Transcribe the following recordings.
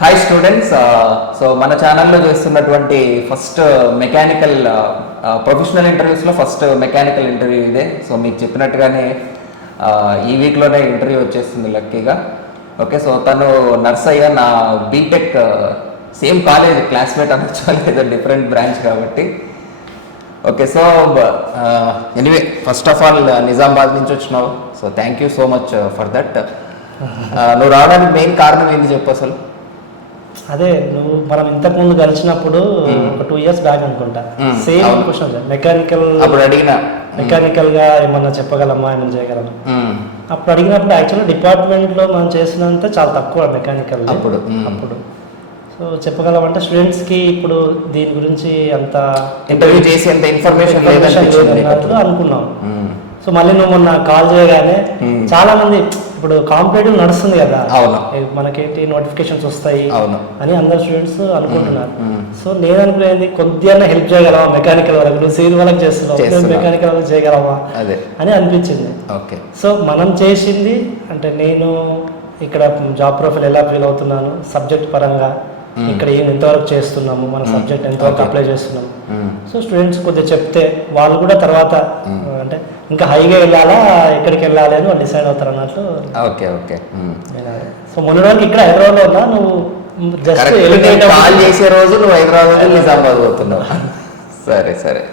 Hi students, so మన ఛానల్లో చేస్తున్నటువంటి ఫస్ట్ మెకానికల్ ప్రొఫెషనల్ ఇంటర్వ్యూస్లో ఫస్ట్ మెకానికల్ ఇంటర్వ్యూ ఇదే. సో మీకు చెప్పినట్టుగానే ఈ వీక్లోనే ఇంటర్వ్యూ వచ్చేస్తుంది లక్కీగా. ఓకే, సో తను నర్సయ్య, నా బీటెక్ సేమ్ కాలేజ్ క్లాస్మేట్ అనొచ్చు, లేదా డిఫరెంట్ బ్రాంచ్ కాబట్టి. Okay, so anyway first of all Nizamabad నుంచి వచ్చినావు, so thank you so much for that. నువ్వు రావడానికి మెయిన్ కారణం ఏంటి చెప్పు అసలు? అదే నువ్వు మనం ఇంతకు ముందు కలిసినప్పుడు ఒక 2 years బ్యాక్ అనుకుంటా, సేమ్ క్వశ్చన్ మెకానికల్ అప్పుడు అడిగిన, మెకానికల్ గా ఏమన్నా చెప్పగలమా, ఏమన్నా చేయగలమా అప్పుడు అడిగినప్పుడు. యాక్చువల్గా డిపార్ట్మెంట్ లో మనం చేసినంత చాలా తక్కువ మెకానికల్ అప్పుడు. సో చెప్పగలమంటే స్టూడెంట్స్ కి ఇప్పుడు దీని గురించి అంత ఇంటర్వ్యూ చేసి అంత ఇన్ఫర్మేషన్ లేదన్నట్లు అనుకున్నాం. సో మళ్ళీ నువ్వు మొన్న కాల్ చేయగానే చాలా మంది ఇప్పుడు కాంపిటేటివ్ నడుస్తుంది కదా, మనకేంటి నోటిఫికేషన్స్ వస్తాయి అని అందరు స్టూడెంట్స్ అనుకుంటున్నారు. సో నేను అనుకునేది కొద్దిగా హెల్ప్ చేయగలవా మెకానికల్ వరకు, నువ్వు సివిల్ వాళ్ళకి చేస్తున్నావు, మెకానికల్ వాళ్ళకి చేయగలవా అని అనిపించింది. సో మనం చేసింది అంటే నేను ఇక్కడ జాబ్ ప్రొఫైల్ ఎలా ఫీల్ అవుతున్నాను, సబ్జెక్ట్ పరంగా ఇక్కడ ఎంతవరకు చేస్తున్నాము, మన సబ్జెక్ట్ ఎంతవరకు అప్లై చేస్తున్నాము. సో స్టూడెంట్స్ కొద్దిగా చెప్తే వాళ్ళు కూడా తర్వాత అంటే ఇంకా హైగా వెళ్ళాలా, ఎక్కడికి వెళ్ళాలి అని వాళ్ళు డిసైడ్ అవుతారు అన్నట్లు. సో మొన్న రోజు ఇక్కడ హైదరాబాద్ లో ఉన్నా, నువ్వు జస్ట్ కాల్ చేసే రోజు నువ్వు హైదరాబాద్ నిజామాబాద్ పోతున్నావు. సరే సరే,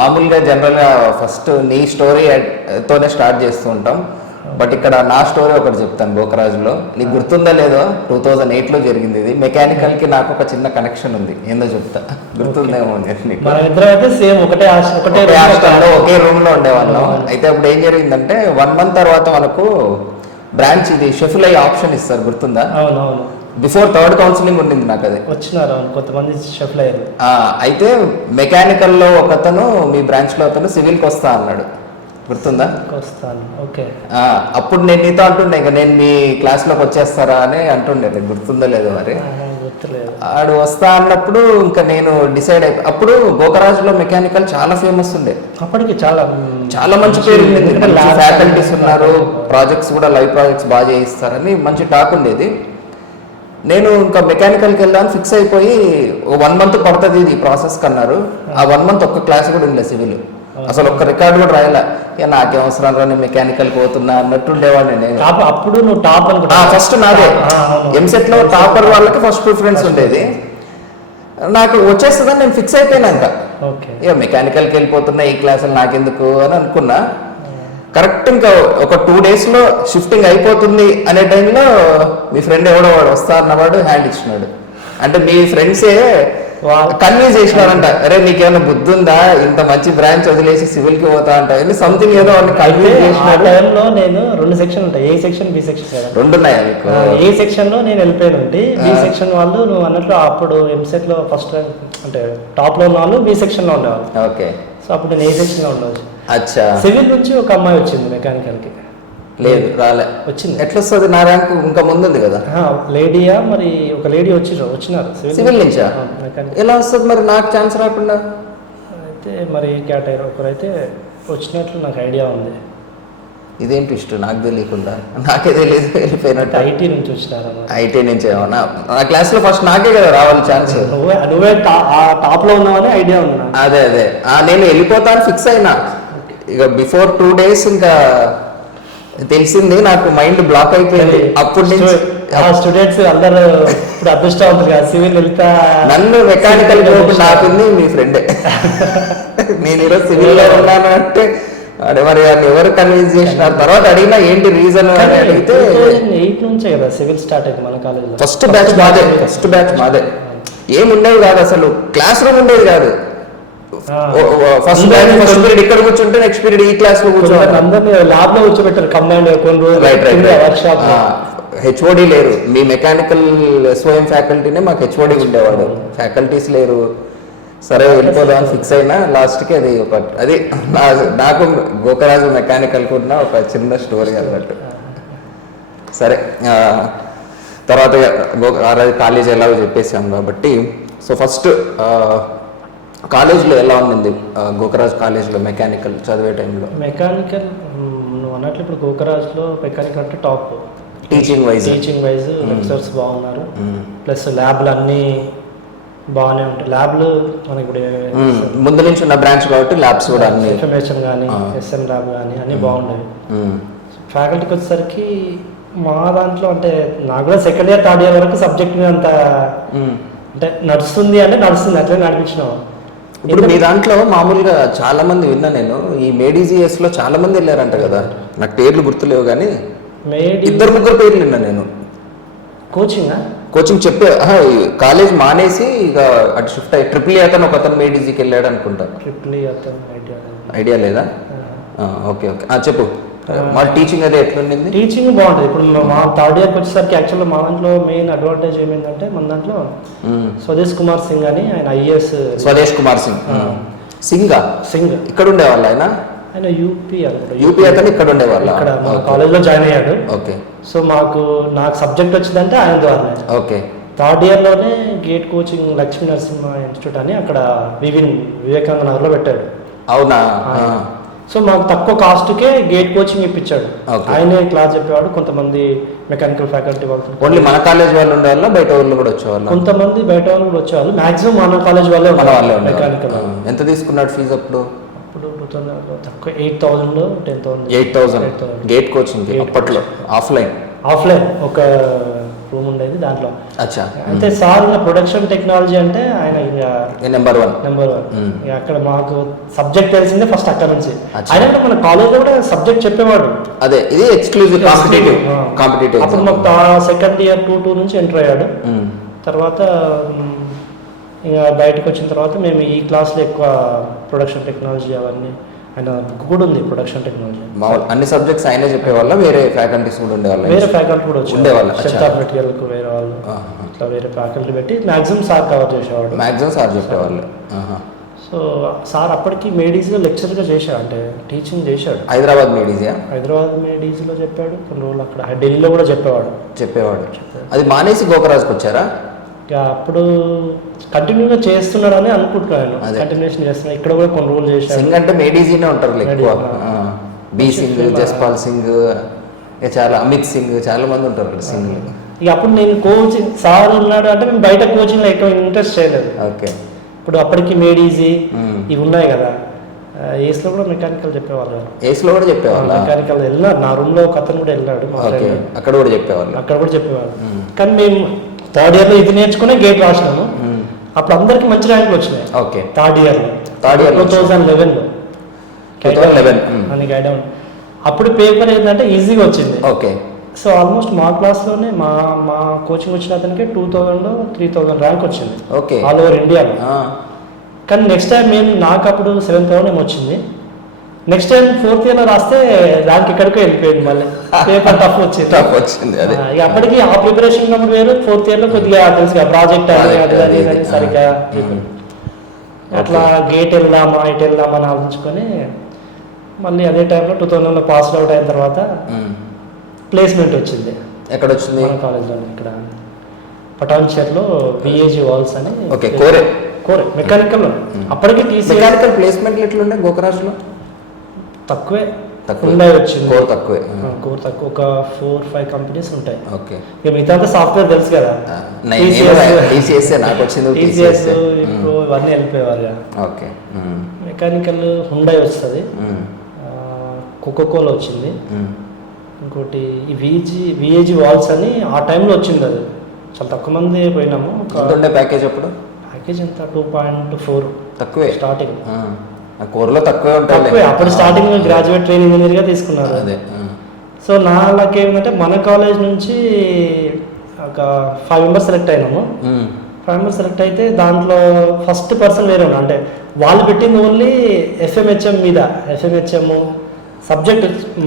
మామూలుగా జనరల్గా ఫస్ట్ నీ స్టోరీ తోనే స్టార్ట్ చేస్తూ ఉంటాం. బట్ ఇక్కడ నా స్టోరీ ఒకటి చెప్తాను. గోకరాజులో నీకు గుర్తుందా లేదో, 2008లో జరిగింది ఇది. మెకానికల్ కి నాకు ఒక చిన్న కనెక్షన్ ఉంది, ఏందో చెప్తా, గుర్తుందేమో. ఒకే రూమ్ లో ఉండేవాళ్ళం. అయితే అప్పుడు ఏం జరిగిందంటే 1 month తర్వాత మనకు బ్రాంచ్ ఇది షెఫిల్ అయ్యే ఆప్షన్ ఇస్తారు, గుర్తుందా? బిఫోర్ 3rd కౌన్సిలింగ్ ఉండింది నాకు. అది వచ్చినారు కొంతమంది షెఫిల్ అయ్యారు. అయితే మెకానికల్ లో ఒకతను మీ బ్రాంచ్ లో అతను సివిల్ కి వస్తా అన్నాడు, గుర్తుందా? అప్పుడు నేను నీతో అంటుండే, ఇంకా నేను మీ క్లాస్లోకి వచ్చేస్తారా అని అంటుండే, గుర్తుందా లేదో మరి. ఆడు వస్తా అన్నప్పుడు ఇంకా నేను డిసైడ్ అయిపోయి, అప్పుడు గోకరాజులో మెకానికల్ చాలా ఫేమస్ ఉండే, అప్పటికి చాలా చాలా మంచి పేరు ఉండేది. ఫ్యాకల్టీస్ ఉన్నారు, ప్రాజెక్ట్స్ కూడా లైవ్ ప్రాజెక్ట్స్ బాగా చేయిస్తారని మంచి టాక్ ఉండేది. నేను ఇంకా మెకానికల్కి వెళ్దామని ఫిక్స్ అయిపోయి 1 month పడుతుంది ఇది ప్రాసెస్ కన్నారు. ఆ 1 month ఒక్క క్లాస్ కూడా ఉండలేదు సివిల్, అసలు ఒక్క రికార్డు కూడా రాయలే. ఇక నాకేం అవసరం రా, నేను మెకానికల్ పోతున్నా అన్నట్టు ఉండేవాడిని నేను. అప్పుడు నువ్వు టాప్ ఫస్ట్ నాదే ఎంసెట్ లో టాపర్ వాళ్ళకి ఫస్ట్ ప్రిఫరెన్స్ ఉండేది. నాకు వచ్చేస్తుందని నేను ఫిక్స్ అయిపోయినాక ఇక మెకానికల్కి వెళ్ళిపోతున్నా, ఈ క్లాసులు నాకెందుకు అని అనుకున్నా. కరెక్ట్ ఇంకా ఒక 2 days లో షిఫ్టింగ్ అయిపోతుంది అనే టైంలో మీ ఫ్రెండ్ ఎవడో వాడు వస్తా అన్నవాడు హ్యాండ్ ఇచ్చినాడు. అంటే మీ ఫ్రెండ్సే కన్విన్స్ చేసినారంట, అరే నీకేమైనా బుద్ధి ఉందా, ఇంత మంచి బ్రాంచ్ వదిలేసి సివిల్ కి పోతా అంట, సంథింగ్ ఏదో వాళ్ళు కన్విన్స్ చేసినారు. నేను 2 sections ఉంటాయి, ఏ సెక్షన్ బి సెక్షన్. 2 ఉన్నాయా మీకు? ఏ సెక్షన్ లో నేను వెళ్ళిపోయాను, బి సెక్షన్ వాళ్ళు నువ్వు అన్నట్లు అప్పుడు ఎంసెట్ లో ఫస్ట్ అంటే టాప్ లో ఉన్న వాళ్ళు బి సెక్షన్ లో ఉండేవాళ్ళు. ఓకే, సో అప్పుడు నేను ఏ సెక్షన్ లో ఉండవచ్చు. అచ్చా, సివిల్ నుంచి ఒక అమ్మాయి వచ్చింది మెకానికల్ కి. లేదు రాలే, వచ్చింది. ఎట్లా వస్తుంది? నా ర్యాంక్ ఇంకా ముందు ఉంది కదా. లేడీయా మరి ఒక లేడీ వచ్చినారు సివిల్ నుంచా? ఎలా వస్తుంది మరి నాకు ఛాన్స్ రాకుండా? అయితే మరి కేటగిరీ ఒకరైతే వచ్చినట్లు నాకు ఐడియా ఉంది. ఇదేంటి ఇష్టం నాకు తెలియకుండా, నాకే తెలియదు వెళ్ళిపోయినట్టు. ఐటీ నుంచి వచ్చినారు. ఐటీ నుంచి ఏమన్నా? నా క్లాస్ లో ఫస్ట్ నాకే కదా రావాలి ఛాన్స్. నువ్వే టాప్ లో ఉన్నావని ఐడియా ఉంది. అదే నేను వెళ్ళిపోతాను ఫిక్స్ అయినా. ఇక బిఫోర్ 2 days ఇంకా తెలిసింది, నాకు మైండ్ బ్లాక్ అయిపోయింది. అప్పుడు నుంచి స్టూడెంట్స్ అందరూ ఇప్పుడు అదృష్టం ఉంటుంది కదా, సివిల్ వెళ్తా. నన్ను మెకానికల్ నాకుంది మీ ఫ్రెండే. నేను ఈరోజు సివిల్ లో ఉన్నాను అంటే అదే మరి ఎవరు కన్విన్స్ చేసినారు? తర్వాత అడిగినా ఏంటి రీజన్ అని అడిగితే 2008 నుంచే కదా సివిల్ స్టార్ట్ అయింది మన కాలేజ్. ఫస్ట్ బ్యాచ్ మాదే. ఏముండేది కాదు అసలు, క్లాస్ రూమ్ ఉండేది కాదు. ఫస్ట్ పీరియడ్ ఇక్కడ కూర్చుంటే నెక్స్ట్ పీరియడ్ ఈ క్లాస్ లో కూర్చోవాలి. అందరినీ ల్యాబ్ లో కూర్చోబెట్టారు కంబైన్డ్ కొన్ని రోజులు. హెచ్ఓడి లేరు, మీ మెకానికల్ ఎస్ఓఎం ఫ్యాకల్టీనే మాకు హెచ్ఓడి ఉండేవాడు, ఫ్యాకల్టీస్ లేరు. సరే వెళ్ళిపోదామని ఫిక్స్ అయినా లాస్ట్కి అది నాకు గోకరాజు మెకానికల్ ఉన్న ఒక చిన్న స్టోరీ అన్నట్టు. సరే, తర్వాత గోకరాజు కాలేజ్ ఎలాగో చెప్పేసాం కాబట్టి, సో ఫస్ట్ కాలేజ్లో ఎలా ఉంది గోకరాజ్ కాలేజ్లో మెకానికల్ చదివే టైంలో? మెకానికల్ నువ్వు అన్నట్లు ఇప్పుడు గోకరాజ్లో మెకానికల్ అంటే టాప్. టీచింగ్ వైజ్ లెక్చర్స్ బాగున్నారు. ప్లస్ ల్యాబ్లు అన్నీ బాగానే ఉంటాయి. ల్యాబ్లు మనకి ఇప్పుడు ముందు నుంచి ఉన్న బ్రాంచ్ కాబట్టి ల్యాబ్స్ కూడా అన్ని ఇన్ఫర్మేషన్ కానీ ఎస్ఎన్ ల్యాబ్ కానీ అన్నీ బాగున్నాయి. ఫ్యాకల్టీకి వచ్చేసరికి మా దాంట్లో అంటే నాకు కూడా సెకండ్ ఇయర్ థర్డ్ ఇయర్ వరకు సబ్జెక్ట్ మీద అంత అంటే నడుస్తుంది అట్లే నడిపించినాం. ఇప్పుడు మీ దాంట్లో మామూలుగా చాలా మంది విన్నా నేను, ఈ మేడీజీఎస్ లో చాలా మంది వెళ్ళారంట కదా, నాకు పేర్లు గుర్తులేవు కానీ 2-3 పేర్లు విన్నా నేను. కోచింగ్ చెప్పే కాలేజ్ మానేసి ఇక అటు షిఫ్ట్ అయ్యి ట్రిపుల్ అతను ఒకతను మేడీజీకి వెళ్ళాడు అనుకుంటా. ఐడియా లేదా? ఓకే చెప్పు. మా టీచింగ్ అదే ఎట్లుండింది? టీచింగ్ బాగుంటుంది. ఇప్పుడు మా థర్డ్ ఇయర్కి వచ్చేసరికి యాక్చువల్గా మా దాంట్లో మెయిన్ అడ్వాంటేజ్ ఏమైందంటే మన దాంట్లో స్వదేశ్ కుమార్ సింగ్ అని ఆయన ఐఏఎస్. స్వదేశ్ కుమార్ సింగ్ ఇక్కడ ఉండేవాళ్ళు ఆయన యూపీ అతను ఇక్కడ ఉండేవాళ్ళు. ఇక్కడ మన కాలేజ్లో జాయిన్ అయ్యాడు. ఓకే. సో నాకు సబ్జెక్ట్ వచ్చిందంటే ఆయన ద్వారానే. ఓకే. థర్డ్ ఇయర్లోనే GATE coaching Lakshmi Narasimha institute అని అక్కడ వివేకానంద నగర్లో పెట్టాడు. అవునా? సో మాకు తక్కువ కాస్ట్కే గేట్ కోచింగ్ ఇప్పించాడు. ఆయనే క్లాస్ చెప్పేవాడు. కొంతమంది మెకానికల్ ఫ్యాకల్టీ వాళ్ళు ఓన్లీ మన కాలేజ్ వాళ్ళు ఉండేవాళ్ళ, బయట వాళ్ళు కూడా వచ్చేవాళ్ళు? కొంతమంది బయట వాళ్ళు కూడా వచ్చేవాళ్ళు. మాక్సిమం మన కాలేజ్ వాళ్ళే మెకానికల్. ఎంత తీసుకున్నాడు ఫీజు అప్పుడు? తక్కువ 8,000 10,000. 8,000 గేట్ కోచింగ్ అప్పట్లో. ఆఫ్లైన్ ఒక రూమ్ ఉండేది దాంట్లో. అచ్చా. అయితే సార్ ప్రొడక్షన్ టెక్నాలజీ అంటే ఆయన నెంబర్ వన్. అక్కడ మాకు సబ్జెక్ట్ తెలిసిందే ఫస్ట్ అక్కడ నుంచి. ఆయన మన కాలేజ్ లో కూడా సబ్జెక్ట్ చెప్పేవాడు. అదే ఇది ఎక్స్క్లూజివ్ కాంపిటేటివ్. అప్పుడు మాకు సెకండ్ ఇయర్ 2 నుంచి ఎంటర్ అయ్యాడు. తర్వాత ఇంకా బయటకు వచ్చిన తర్వాత మేము ఈ క్లాస్లో ఎక్కువ ప్రొడక్షన్ టెక్నాలజీ అవన్నీ, ఆయన బుక్ కూడా ఉంది ప్రొడక్షన్ టెక్నాలజీ. అన్ని సబ్జెక్ట్స్ ఆయనే చెప్పేవాళ్ళ, వేరే ఫ్యాకల్టీస్ కూడా ఉండేవాళ్ళు? వేరే ఫ్యాకల్టీ కూడా ఉండేవాళ్ళు. స్ట్రెంత్ మెటీరియల్కు వేరే వాళ్ళు, ఇట్లా వేరే ఫ్యాకల్టీ పెట్టి మ్యాక్సిమం సార్ కవర్ చేసేవాడు. మ్యాక్సిమం సార్ చెప్పేవాళ్ళు. సో సార్ అప్పటికి మేడీస్లో లెక్చర్గా చేశాడు, అంటే టీచింగ్ చేశాడు. హైదరాబాద్ మేడీస్లో చెప్పాడు. కొన్ని రోజులు అక్కడ ఢిల్లీలో కూడా చెప్పేవాడు. అది మానేసి గోకరాజ్కి వచ్చారా? అప్పుడు కంటిన్యూగా చేస్తున్నాడు అని అనుకుంటున్నాను. కంటిన్యూషన్ చేస్తున్నాడు. ఇక్కడ కూడా కొన్ని రోజులు చేశాడు. సింగ్ అంటే మేడీజీనే ఉంటారు ఎక్కువ. బి సింగ్, జస్పాల్ సింగ్, చాలా అమిత్ సింగ్, చాలా మంది ఉంటారు సింగ్. ఇక అప్పుడు నేను కోచింగ్ సార్ ఉన్నాడు అంటే మేము బయట కోచింగ్లో ఎక్కువ ఇంట్రెస్ట్ చేయలేదు. ఓకే. ఇప్పుడు అప్పటికి మేడీజీ ఇవి ఉన్నాయి కదా, ఏస్లో కూడా మెకానికల్ చెప్పేవాళ్ళు. మెకానికల్ వెళ్ళినారు. నా రూమ్లో ఒక అతను కూడా వెళ్ళాడు. అక్కడ కూడా చెప్పేవాళ్ళు. కానీ మేము థర్డ్ ఇయర్లో ఇది నేర్చుకునే గేట్ రాసినాము. అప్పుడు అందరికి మంచి ర్యాంకులు వచ్చినాయి. ఓకే. థర్డ్ ఇయర్లో 2011 అని గైడ్. అప్పుడు పేపర్ ఏంటంటే ఈజీగా వచ్చింది. ఓకే. సో ఆల్మోస్ట్ మా క్లాస్లోనే మా కోచింగ్ వచ్చిన అతనికి 2000-3000 ర్యాంక్ వచ్చింది. ఓకే. ఆల్ ఓవర్ ఇండియాలో. కానీ నెక్స్ట్ టైం నాకు అప్పుడు 7,000 వచ్చింది. నెక్స్ట్ టైం 4th ఇయర్లో రాస్తే ర్యాంక్ ఇక్కడికి వెళ్ళిపోయింది. మళ్ళీ పేపర్ టఫ్ వచ్చింది. అప్పటికి ఆ ప్రిపరేషన్ ఉన్నప్పుడు వేరు, 4th ఇయర్లో కొద్దిగా తెలుసు ప్రాజెక్ట్ అని సరిగ్గా అట్లా గేట్ వెళ్దామా ఇటు వెళ్దామా అని ఆలోచించుకొని మళ్ళీ అదే టైంలో 2000లో పాస్ అవుట్ అయిన తర్వాత ప్లేస్మెంట్ వచ్చింది. ఎక్కడ వచ్చింది? మన కాలేజ్లో ఇక్కడ పటాన్చేర్లో విఏజీ వాల్స్ అని. ఓకే. కోరే మెకానికల్. అప్పటికి మెకానికల్ ప్లేస్మెంట్ ఎట్లుండే గోకరాజ్లో? తక్కువే వచ్చింది. కోర్ తక్కువ. ఒక 4-5 కంపెనీస్ ఉంటాయి. ఓకే. మిగతా సాఫ్ట్వేర్ తెలుసు కదా, టీసీఎస్ నాకు వచ్చింది. టీసీఎస్ ఇవన్నీ వెళ్ళిపోయేవారు. ఓకే. మెకానికల్ హుండై వస్తుంది, కోకోకోలా వచ్చింది, ఇంకోటి ఈ విఏజీ వాల్స్ అని ఆ టైంలో వచ్చింది. అది చాలా తక్కువ మంది పోయినాము. ప్యాకేజ్ అప్పుడు ఎంత 2.4 తక్కువే స్టార్టింగ్. కోర్లో తక్కువే ఉంటాయి. అప్పుడు స్టార్టింగ్ గ్రాడ్యుయేట్ ట్రైనింగ్ ఇంజనీర్గా తీసుకున్నారు. అదే. సో నాకి ఏమిటంటే మన కాలేజ్ నుంచి ఒక 5 మెంబర్స్ సెలెక్ట్ అయినాము. 5 మెంబర్స్ సెలెక్ట్ అయితే దాంట్లో ఫస్ట్ పర్సన్ వేరే ఉన్నా, అంటే వాళ్ళు పెట్టింది ఓన్లీ FMHM మీద. FMHM సబ్జెక్ట్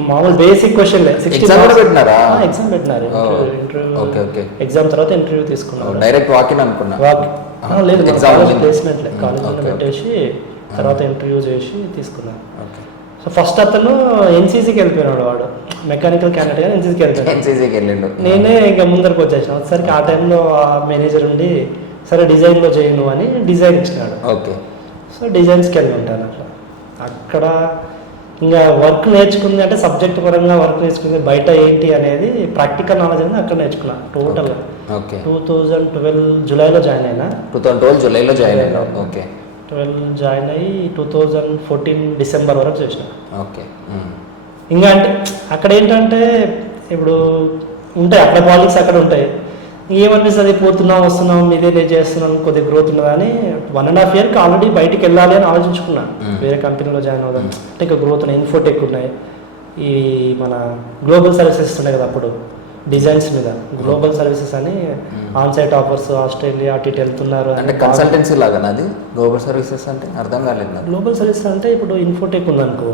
మామూలు బేసిక్ క్వశ్చన్. ఎగ్జామ్ పెట్టినారు. ఎగ్జామ్ తర్వాత ఇంటర్వ్యూ తీసుకున్నారు. డైరెక్ట్ వాకిన్ అనుకున్నా. లేదు, ప్లేస్మెంట్ కాలేజ్ పెట్టేసి తర్వాత ఇంటర్వ్యూ చేసి తీసుకున్నాను. సో ఫస్ట్ అతను ఎన్సీసీకి వెళ్ళిపోయినాడు. వాడు మెకానికల్ క్యాండిడేట్ గా ఎన్సీసీకి వెళ్ళిండు. నేనే ఇంకా ముందరకు వచ్చేసాను. ఒకసారికి ఆ టైంలో ఆ మేనేజర్ ఉండి సరే డిజైన్లో చేయను అని డిజైన్ ఇచ్చినాడు. ఓకే. సో డిజైన్స్కి వెళ్ళి ఉంటాను. అక్కడ ఇంకా వర్క్ నేర్చుకుంది అంటే సబ్జెక్ట్ పరంగా వర్క్ నేర్చుకుంది బయట ఏంటి అనేది ప్రాక్టికల్ నాలెడ్జ్ అనేది అక్కడ నేర్చుకున్నా టోటల్గా. ఓకే. 2012 జూలైలో జాయిన్ అయినా. 2012 జూలైలో జాయిన్ అయినా. ఓకే. 12 జాయిన్ అయ్యి 2014 డిసెంబర్ వరకు చేసిన. ఓకే. ఇంకా అంటే అక్కడ ఏంటంటే ఇప్పుడు ఉంటాయి అక్కడ పాలిటిక్స్ అక్కడ ఉంటాయి. ఏమనిపిస్తుంది పోతున్నాం వస్తున్నాం ఇదే చేస్తున్నాం కొద్దిగా గ్రోత్ ఉన్నదా అని 1.5 ఇయర్కి ఆల్రెడీ బయటికి వెళ్ళాలి అని ఆలోచించుకున్నా. వేరే కంపెనీలో జాయిన్ అవుదాం అంటే ఇంకా గ్రోత్ ఉన్నాయి, ఇన్ఫోటెక్ ఉన్నాయి, ఈ మన గ్లోబల్ సర్వీసెస్ ఉన్నాయి కదా అప్పుడు డిజైన్స్ మీద గ్లోబల్ సర్వీసెస్ అని ఆన్ సైట్ ఆఫర్స్ ఆస్ట్రేలియా అటు ఇటు వెళ్తున్నారు. అంటే కన్సల్టెన్సీ లాగా అది గ్లోబల్ సర్వీసెస్ అంటే అర్థం కాలేదు. గ్లోబల్ సర్వీసెస్ అంటే ఇప్పుడు ఇన్ఫోటెక్ ఉందనుకో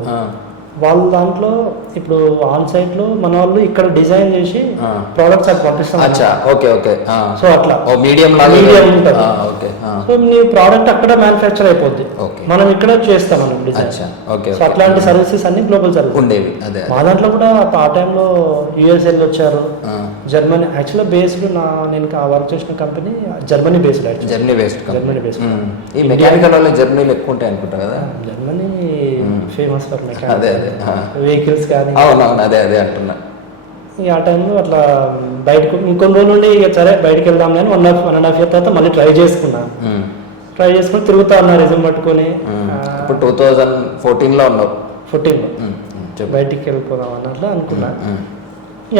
వాళ్ళ దాంట్లో ఇప్పుడు ఆన్ సైట్ లో మన వాళ్ళు ఇక్కడ డిజైన్ చేసి ప్రోడక్ట్స్ అక్కడ పంపిస్తాం. Okay okay. సో అట్లా మీడియం ఉంటుంది. సో నీ ప్రోడక్ట్ అక్కడ మ్యానుఫ్యాక్చర్ అయిపోద్ది, మనం ఇక్కడ చేస్తాం మనం డిజైన్. సో అట్లాంటి సర్వీసెస్ అన్ని గ్లోబల్ సర్వీస్ ఉండేవి. మా దాంట్లో కూడా ఆ టైంలో యుఎస్ఏ వచ్చారు, జర్మనీ యాక్చువల్గా బేస్డ్ నేను వర్క్ చేసిన company Germany based. Germany based. ఈ ఇండియా మెకానికల్ వాళ్ళు జర్మనీలో ఎక్కువ ఉంటాయి అనుకుంటా కదా. Germany famous for mechanical vehicles కానీ. అవునవును అదే అంటున్నా. ఆ టైంలో అట్లా బయటకు ఇంకొన్ని రోజులు నుండి ఇక సరే బయటకు వెళ్దాం కానీ 1.5 ఇయర్ తర్వాత మళ్ళీ ట్రై చేసుకుని తిరుగుతా ఉన్నా రెజ్యూమ్ పట్టుకొని. ఇప్పుడు 2014లో ఉన్నావు. 14లో బయటికి వెళ్ళిపోదాం అన్నట్లు అనుకున్నా.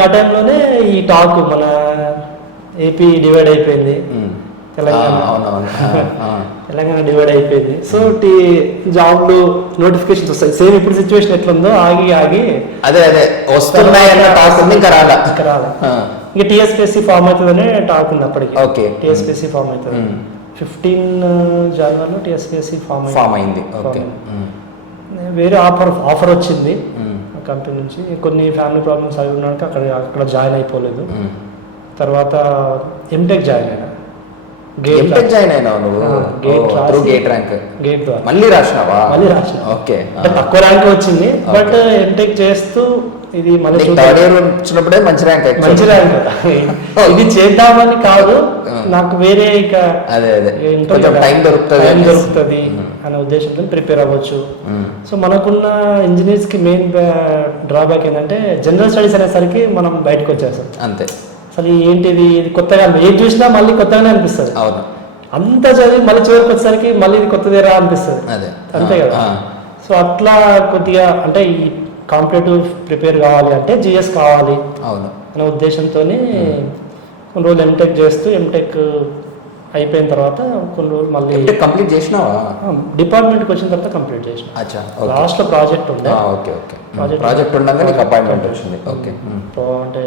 ఆ టైంలోనే ఈ టాక్ మన ఏపీ డివైడ్ అయిపోయింది, తెలంగాణ డివైడ్ అయిపోయింది. సో జాబ్లు నోటిఫికేషన్స్ వస్తాయి సేమ్ ఇప్పుడు సిచ్యువేషన్ ఎట్లుందో ఆగి అదే వస్తున్నాయి ఇంకా రాలే. ఇంకా టీఎస్పీఎస్సీ ఫామ్ అవుతుందనే టాక్ ఉంది అప్పటికి. ఓకే. టీఎస్పీఎస్సీ ఫామ్ అవుతుంది 15 జనవరిలో టీఎస్పీఎస్సీ ఫామ్ అయింది. వేరే ఆఫర్ వచ్చింది కంపెనీ నుంచి. కొన్ని ఫ్యామిలీ ప్రాబ్లమ్స్ అవి ఉన్నాక అక్కడ జాయిన్ అయిపోలేదు. తర్వాత ఎంటెక్ జాయిన్ అయినా. మళ్ళీ రాసినావా? ఓకే. తక్కువ ర్యాంక్ వచ్చింది బట్ ఎంటెక్ చేస్తూ ఇది మళ్ళీ వచ్చినప్పుడే మంచి ర్యాంక్. ఇది చేద్దామని కాదు, నాకు వేరే ఇక టైం దొరుకుతుంది అనే ఉద్దేశంతో ప్రిపేర్ అవ్వచ్చు. సో మనకున్న ఇంజనీర్స్ కి మెయిన్ డ్రాబ్యాక్ ఏంటంటే జనరల్ స్టడీస్ అనేసరికి మనం బయటకు వచ్చేస్తాం అంతే. అసలు ఏంటిది ఇది కొత్తగా ఏది చూసినా మళ్ళీ కొత్తగానే అనిపిస్తుంది. అవును. అంతా చదివి మళ్ళీ చివరికి వచ్చేసరికి మళ్ళీ ఇది కొత్తదేరా అనిపిస్తుంది. అంతే కదా. సో అట్లా కొద్దిగా అంటే ఈ కాంపిటేటివ్ ప్రిపేర్ కావాలి అంటే జిఎస్ కావాలి అనే ఉద్దేశంతో కొన్ని రోజులు ఎంటెక్ చేస్తూ ఎంటెక్ అయిపోయిన తర్వాత కొన్ని రోజులు మళ్ళీ కంప్లీట్ చేసినావా? డిపార్ట్మెంట్కి వచ్చిన తర్వాత కంప్లీట్ చేసిన. లాస్ట్ లో ప్రాజెక్ట్ ఉండే. ప్రాజెక్ట్ ఉండగా నీకు అపాయింట్మెంట్ వచ్చింది. ఓకే. అంటే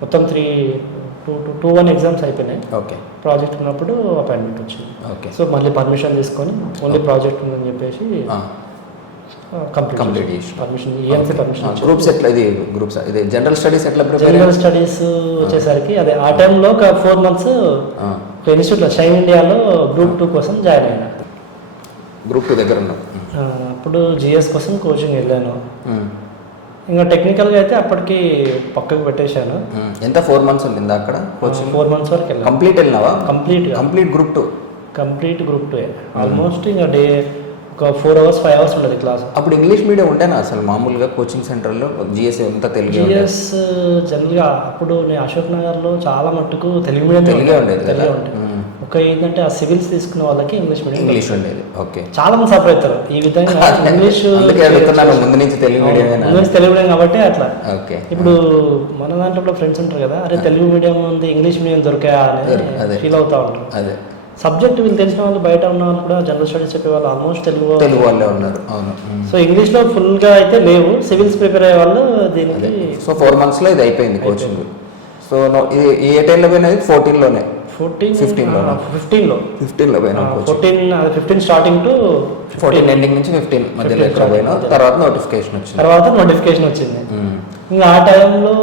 మొత్తం 2-1 ఎగ్జామ్స్ అయిపోయినాయి. ఓకే. ప్రాజెక్ట్ ఉన్నప్పుడు అపాయింట్మెంట్ వచ్చింది. ఓకే. సో మళ్ళీ పర్మిషన్ తీసుకొని ఓన్లీ ప్రాజెక్ట్ ఉందని చెప్పేసి కంప్లీట్ చేసి పర్మిషన్ ఈఎంసీ పర్మిషన్. గ్రూప్స్ ఎట్లా ఇది జనరల్ స్టడీస్ ఎట్లా? జనరల్ స్టడీస్ వచ్చేసరికి అదే ఆ టైంలో ఒక 4 months ఒక ఇన్స్టిట్యూట్లో షైన్ ఇండియాలో Group 2 కోసం జాయిన్ అయినా. Group 2 దగ్గర ఉన్నావు. అప్పుడు జిఎస్ కోసం కోచింగ్ వెళ్ళాను. ఇంకా టెక్నికల్గా అయితే అప్పటికి పక్కకు పెట్టేశాను. ఎంత 4 months ఉండింది అక్కడ కోచింగ్? 4 months వరకు వెళ్ళాను. కంప్లీట్ వెళ్ళినావా? Complete Group 2. Complete Group 2 almost ఇంకా డే ఒక 4 hours 5 hours ఉండదు క్లాస్. అప్పుడు ఇంగ్లీష్ మీడియం ఉండేనా అసలు మామూలుగా కోచింగ్ సెంటర్లో? జిఎస్ ఎంత తెలుగు? జిఎస్ జనరల్గా అప్పుడు నేను అశోక్ నగర్లో చాలా మట్టుకు తెలుగు మీడియం ఉండేది. ఒక ఏంటంటే ఆ సివిల్స్ తీసుకున్న వాళ్ళకి ఇంగ్లీష్ ఉండేది. ఓకే. చాలా మంది సఫర్ అవుతారు ఈ విధంగా. ఇంగ్లీష్ ముందు నుంచి తెలుగు మీడియం కాబట్టి అట్లా. ఇప్పుడు మన దాంట్లో ఫ్రెండ్స్ ఉంటారు కదా, అరే తెలుగు మీడియం ఉంది ఇంగ్లీష్ మీడియం దొరికా అని ఫీల్ అవుతా ఉంటారు. అదే సబ్జెక్ట్ వీళ్ళు తెలిసిన వాళ్ళు బయట ఉన్న వాళ్ళు కూడా జనరల్ స్టడీస్ చెప్పే వాళ్ళు ఆల్మోస్ట్ తెలుగు వాళ్ళే ఉన్నారు. అవును. సో ఇంగ్లీష్లో ఫుల్గా అయితే లేవు. సివిల్స్ ప్రిపేర్ అయ్యే వాళ్ళు దీనికి. సో 4 monthsలో ఇది అయిపోయింది కోచింగ్. సో ఏ టైంలో పోయినది? 14లోనే. 15లో పోయినా. 15 స్టార్టింగ్ టు 14 ఎండింగ్ నుంచి 15 మధ్యలో ఎక్కడ పోయినా. తర్వాత నోటిఫికేషన్ వచ్చింది. ఇంకా ఆ టైంలో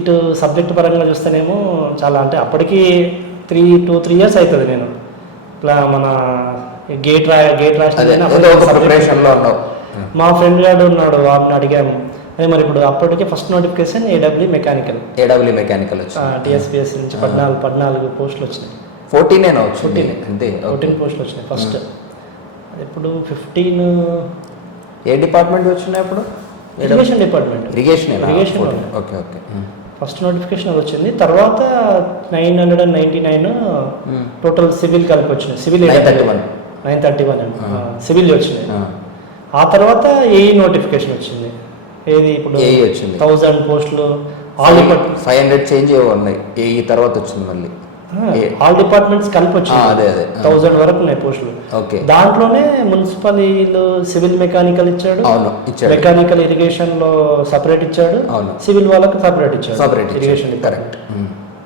ఇటు సబ్జెక్ట్ పరంగా చూస్తేనేమో చాలా అంటే అప్పటికి 2-3 years అవుతుంది. నేను ఇట్లా మన గేట్ ప్రిపరేషన్లో ఉన్నావు. మా ఫ్రెండ్ గారు ఉన్నాడు, వాడిని అడిగాము. అదే మరి ఇప్పుడు అప్పటికి ఫస్ట్ నోటిఫికేషన్ ఏడబ్ల్యూ మెకానికల్ వచ్చింది. టీఎస్పీఎస్ నుంచి 14 పోస్టులు వచ్చినాయి. 14 పోస్టులు వచ్చినాయి ఫస్ట్. ఇప్పుడు 15 ఏ డిపార్ట్మెంట్ వచ్చినాయి అప్పుడు? Irrigation department. Irrigation. Okay. First notification అది వచ్చింది. తర్వాత 999 టోటల్ సివిల్ కలిపి వచ్చినాయి. సివిల్ 931 సివిల్ వచ్చినాయి. ఆ తర్వాత ఏఈ నోటిఫికేషన్ వచ్చింది. ఏది ఇప్పుడు ఏఈ వచ్చింది 1000 పోస్టులు ఆల్ 500 చేంజ్ ఉన్నాయి. ఏఈ తర్వాత వచ్చింది మళ్ళీ ఆల్ డిపార్ట్మెంట్స్ కలిపి వచ్చింది. అదే 1000 వరకు ఉన్నాయి పోస్టులు. ఓకే. దాంట్లోనే మున్సిపల్ సివిల్ మెకానికల్ ఇచ్చాడు, మెకానికల్ ఇరిగేషన్ లో సపరేట్ ఇచ్చాడు, సివిల్ వాళ్ళకి సపరేట్ ఇచ్చాడు ఇరిగేషన్. కరెక్ట్.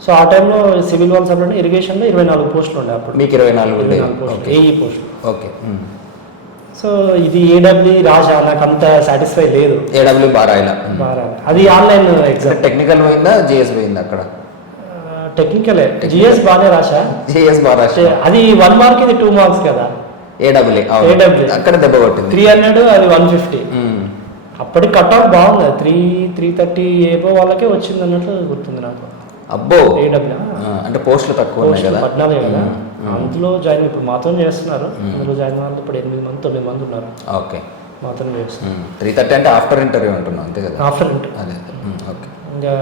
సో ఆ టైంలో సివిల్ వాళ్ళు సపరేట్, ఇరిగేషన్ లో 24 పోస్టులు ఉండే అప్పుడు. మీకు 24 పోస్టులు ఏఈ పోస్టులు. ఓకే. సో ఇది ఏడబ్ల్యూ రాజా నాకు అంత సాటిస్ఫై లేదు. ఏడబ్ల్యూ బారాయిలా అది ఆన్లైన్ ఎగ్జామ్. టెక్నికల్ పోయిందా జిఎస్ పోయిందా? అక్కడ టెక్నికలే. జిఎస్ బాగానే రాశా. జిఎస్ బాగా రాశా. అది 1 మార్క్, ఇది 2 మార్క్స్ కదా. ఏడబ్ల్యూ అక్కడ దెబ్బ కొట్టింది. 300 అది 150. అప్పటికి కట్ ఆఫ్ బాగుంది. 330 ఏబో వాళ్ళకే వచ్చింది అన్నట్లు గుర్తుంది నాకు. అబ్బో. ఏడబ్ల్యూ అంటే పోస్టులు తక్కువ ఉన్నాయి కదా. 14 కదా. అందులో జాయిన్ ఇప్పుడు మాతో చేస్తున్నారు. అందులో జాయిన్ వాళ్ళు ఇప్పుడు 8 మంది 9 మంది ఉన్నారు. ఓకే. మాతో చేస్తున్నారు. 330 అంటే ఆఫ్టర్ ఇంటర్వ్యూ అంటున్నాం అంతే కదా. After interview. అదే. ఓకే. ఇంకా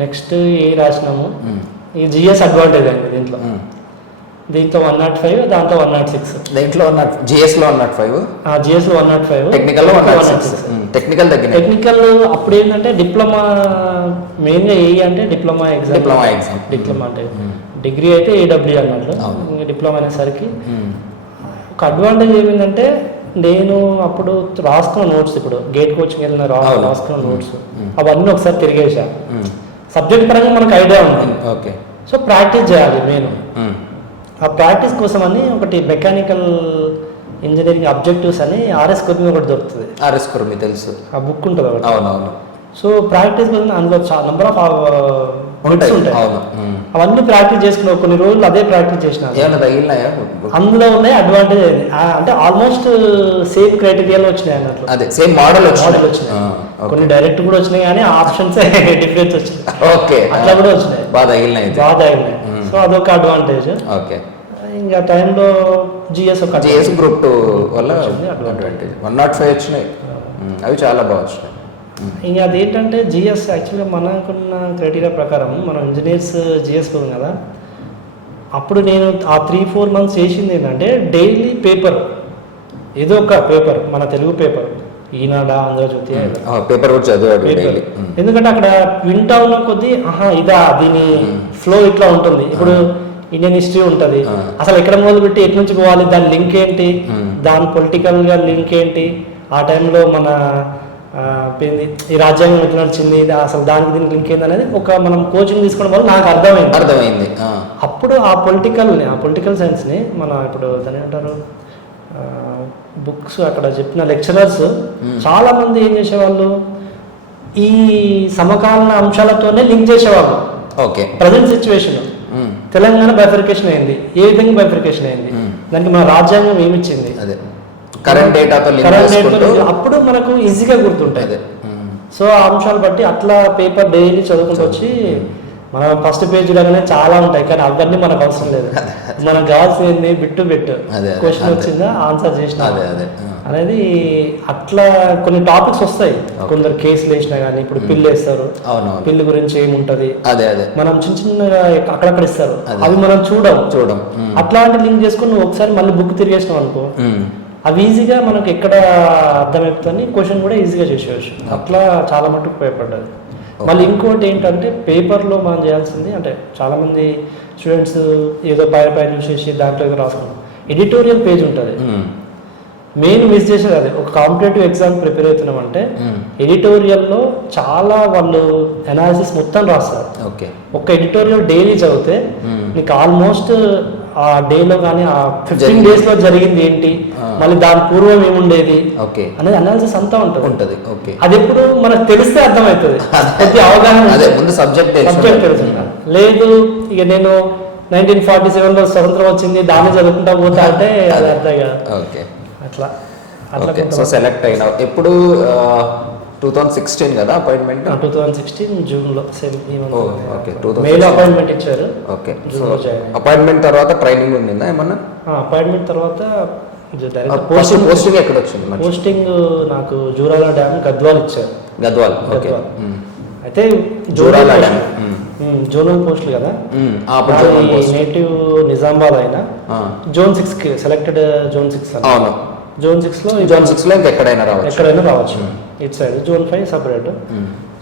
నెక్స్ట్ ఏ రాసినాము. ఈ జిఎస్ అడ్వాంటేజ్ అండి దీంట్లో. దీంట్లో 105, దాంట్లో 106. దీంట్లో జిఎస్ లో 105, జిఎస్ లో 105, టెక్నికల్ లో 106. టెక్నికల్ దగ్గర టెక్నికల్ అప్పుడు ఏంటంటే డిప్లొమా మెయిన్ గా ఏ అంటే డిప్లొమా ఎగ్జామ్. డిప్లొమా అంటే డిగ్రీ అయితే ఏడబ్ల్యూ అన్నట్లు. డిప్లొమా అనేసరికి ఒక అడ్వాంటేజ్ ఏమైందంటే నేను అప్పుడు రాసుకున్న నోట్స్, ఇప్పుడు గేట్ కోచింగ్ వెళ్ళిన రాసుకున్న నోట్స్ అవన్నీ ఒకసారి తిరిగేసా. సబ్జెక్ట్ పరంగా మనకు ఐడియా ఉంది. ఓకే. సో ప్రాక్టీస్ చేయాలి మెయిన్. ఆ ప్రాక్టీస్ కోసం అని ఒకటి మెకానికల్ ఇంజనీరింగ్ అబ్జెక్టివ్స్ అని ఆర్ఎస్ కుర్మి ఒకటి దొరుకుతుంది. ఆర్ఎస్ కుర్మి తెలుసు, ఆ బుక్ ఉంటుంది ఒకటి. అవునవును. సో ప్రాక్టీస్ కోసం అందులో చాలా నెంబర్ ఆఫ్ ఉంటాయి. అవన్నీ ప్రాక్టీస్ చేసుకున్న కొన్ని రోజులు అదే ప్రాక్టీస్ చేసిన. అందులో ఉన్నాయి అడ్వాంటేజ్ అంటే ఆల్మోస్ట్ సేమ్ క్రైటీరియాలో వచ్చినాయి అన్నట్లు. అదే సేమ్ మోడల్ వచ్చినాయి. కొన్ని డైరెక్ట్ కూడా వచ్చినాయి కానీ ఆప్షన్స్ డిఫరెన్స్ వచ్చినాయి. ఓకే. అట్లా కూడా వచ్చినాయి. బాగా తగిలినాయి. సో అదొక అడ్వాంటేజ్. ఓకే. ఇంకా టైంలో జిఎస్ గ్రూప్ 2 వల్ల అడ్వాంటేజ్ 105 వచ్చినాయి. అవి చాలా బాగా వచ్చినాయి. ఇంకా అదేంటంటే జిఎస్ యాక్చువల్గా మనకున్న క్రైటీరియా ప్రకారం మనం ఇంజనీర్స్ జిఎస్ పోదు కదా. అప్పుడు నేను ఆ 3-4 మంత్స్ చేసింది ఏంటంటే డైలీ పేపర్, ఏదో ఒక పేపర్, మన తెలుగు పేపర్, ఈనాడ, ఆంధ్రజ్యోతి పేపర్ కూడా చదివాడు. ఎందుకంటే అక్కడ వింటా ఉన్న కొద్దీ ఇదా దీని ఫ్లో ఇట్లా ఉంటుంది. ఇప్పుడు ఇండియన్ హిస్టరీ ఉంటుంది, అసలు ఎక్కడ మొదలుపెట్టి ఎటు నుంచి పోవాలి, దాని లింక్ ఏంటి, దాని పొలిటికల్ గా లింక్ ఏంటి, ఆ టైంలో మన ఈ రాజ్యాంగం ఎట్లా నడిచింది, అసలు దానికి దీనికి లింక్ ఏంది అనేది ఒక మనం కోచింగ్ తీసుకోవడం వల్ల నాకు అర్థమైంది. అప్పుడు ఆ పొలిటికల్ సైన్స్ని మన ఇప్పుడు దాని ఏమంటారు బుక్స్ అక్కడ చెప్పిన లెక్చరర్స్ చాలా మంది ఏం చేసేవాళ్ళు ఈ సమకాలీన అంశాలతోనే లింక్ చేసేవాళ్ళు. Okay. Present situation Telangana bifurcation అయింది, ఏ విధంగా బైఫర్కేషన్ అయింది, దానికి మన రాజ్యాంగం ఏమిచ్చింది, కరెంట్ డేటాతో అప్పుడు మనకు ఈజీగా గుర్తుంటాయి. సో ఆ అంశాలు బట్టి అట్లా పేపర్ డైలీ చదువుకుంటూ వచ్చి మనం ఫస్ట్ పేజ్ లాగానే చాలా ఉంటాయి కానీ అవన్నీ మనకు అవసరం లేదు. మనకు కావాల్సింది బిట్టు క్వశ్చన్ వచ్చిందా ఆన్సర్ చేసిన అనేది. అట్లా కొన్ని టాపిక్స్ వస్తాయి. కొందరు కేసులు వేసినా కానీ ఇప్పుడు పిల్లు వేస్తారు, పిల్లు గురించి ఏముంటది మనం చిన్న చిన్నగా అక్కడక్కడ ఇస్తారు, అవి మనం చూడం. అట్లాంటి లింక్ చేసుకుని నువ్వు ఒకసారి మళ్ళీ బుక్ తిరిగేసినావు అనుకో, అవి ఈజీగా మనకు ఎక్కడ అర్థమవుతుంది, క్వశ్చన్ కూడా ఈజీగా చేసేయచ్చు. అట్లా చాలా మటుకు ఉపయోగపడ్డది. మళ్ళీ ఇంకోటి ఏంటంటే పేపర్లో మనం చేయాల్సింది, అంటే చాలామంది స్టూడెంట్స్ ఏదో పైన చూసేసి దాంట్లో ఏదో రాసుకున్నాం, ఎడిటోరియల్ పేజ్ ఉంటుంది. మెయిన్ మిస్ చేసేది అదే. ఒక కాంపిటేటివ్ ఎగ్జామ్ ప్రిపేర్ అవుతున్నామంటే ఎడిటోరియల్లో చాలా వాళ్ళు అనాలిసిస్ మొత్తం రాస్తారు. ఒక ఎడిటోరియల్ డైలీ చదివితే నీకు ఆల్మోస్ట్ ఆ డేలో కానీ ఆ 15 days లో జరిగింది ఏంటి, మళ్ళీ దాని పూర్వం ఏముండేది అనేది అనాలిసిస్ అంతా ఉంటుంది. అది ఎప్పుడు మనకు తెలిస్తే అర్థమవుతుంది, ప్రతి అవగాహన సబ్జెక్ట్ లేదు. ఇక నేను 1947లో స్వతంత్రం వచ్చింది దాన్ని చదువుకుంటా పోతా అంటే అది అర్థం కాదు. అట్లా సో సెలెక్ట్ అయినా ఎప్పుడు 2016 కదా అపాయింట్మెంట్? 2016 జూన్లో మేలో అపాయింట్మెంట్ ఇచ్చారు. అపాయింట్మెంట్ తర్వాత ట్రైనింగ్ ఉండిందా ఏమన్నా? అపాయింట్మెంట్ తర్వాత డైరెక్ట్ పోస్టింగ్ ఎక్కడ వచ్చింది మరి? పోస్టింగ్ నాకు జూరాల డ్యామ్ గద్వాల్ ఇచ్చారు. గద్వాల్, ఓకే. అయితే జూరాల డ్యామ్ జోనల్ పోస్టులు కదా, నేటివ్ నిజామాబాద్ అయినా జోన్ 6 కి సెలెక్టెడ్, జోన్ 6 అవును. జోన్ 6 లో ఎక్కడైనా రావచ్చు. ఇటు సైడ్ జోన్ 5 సపరేట్.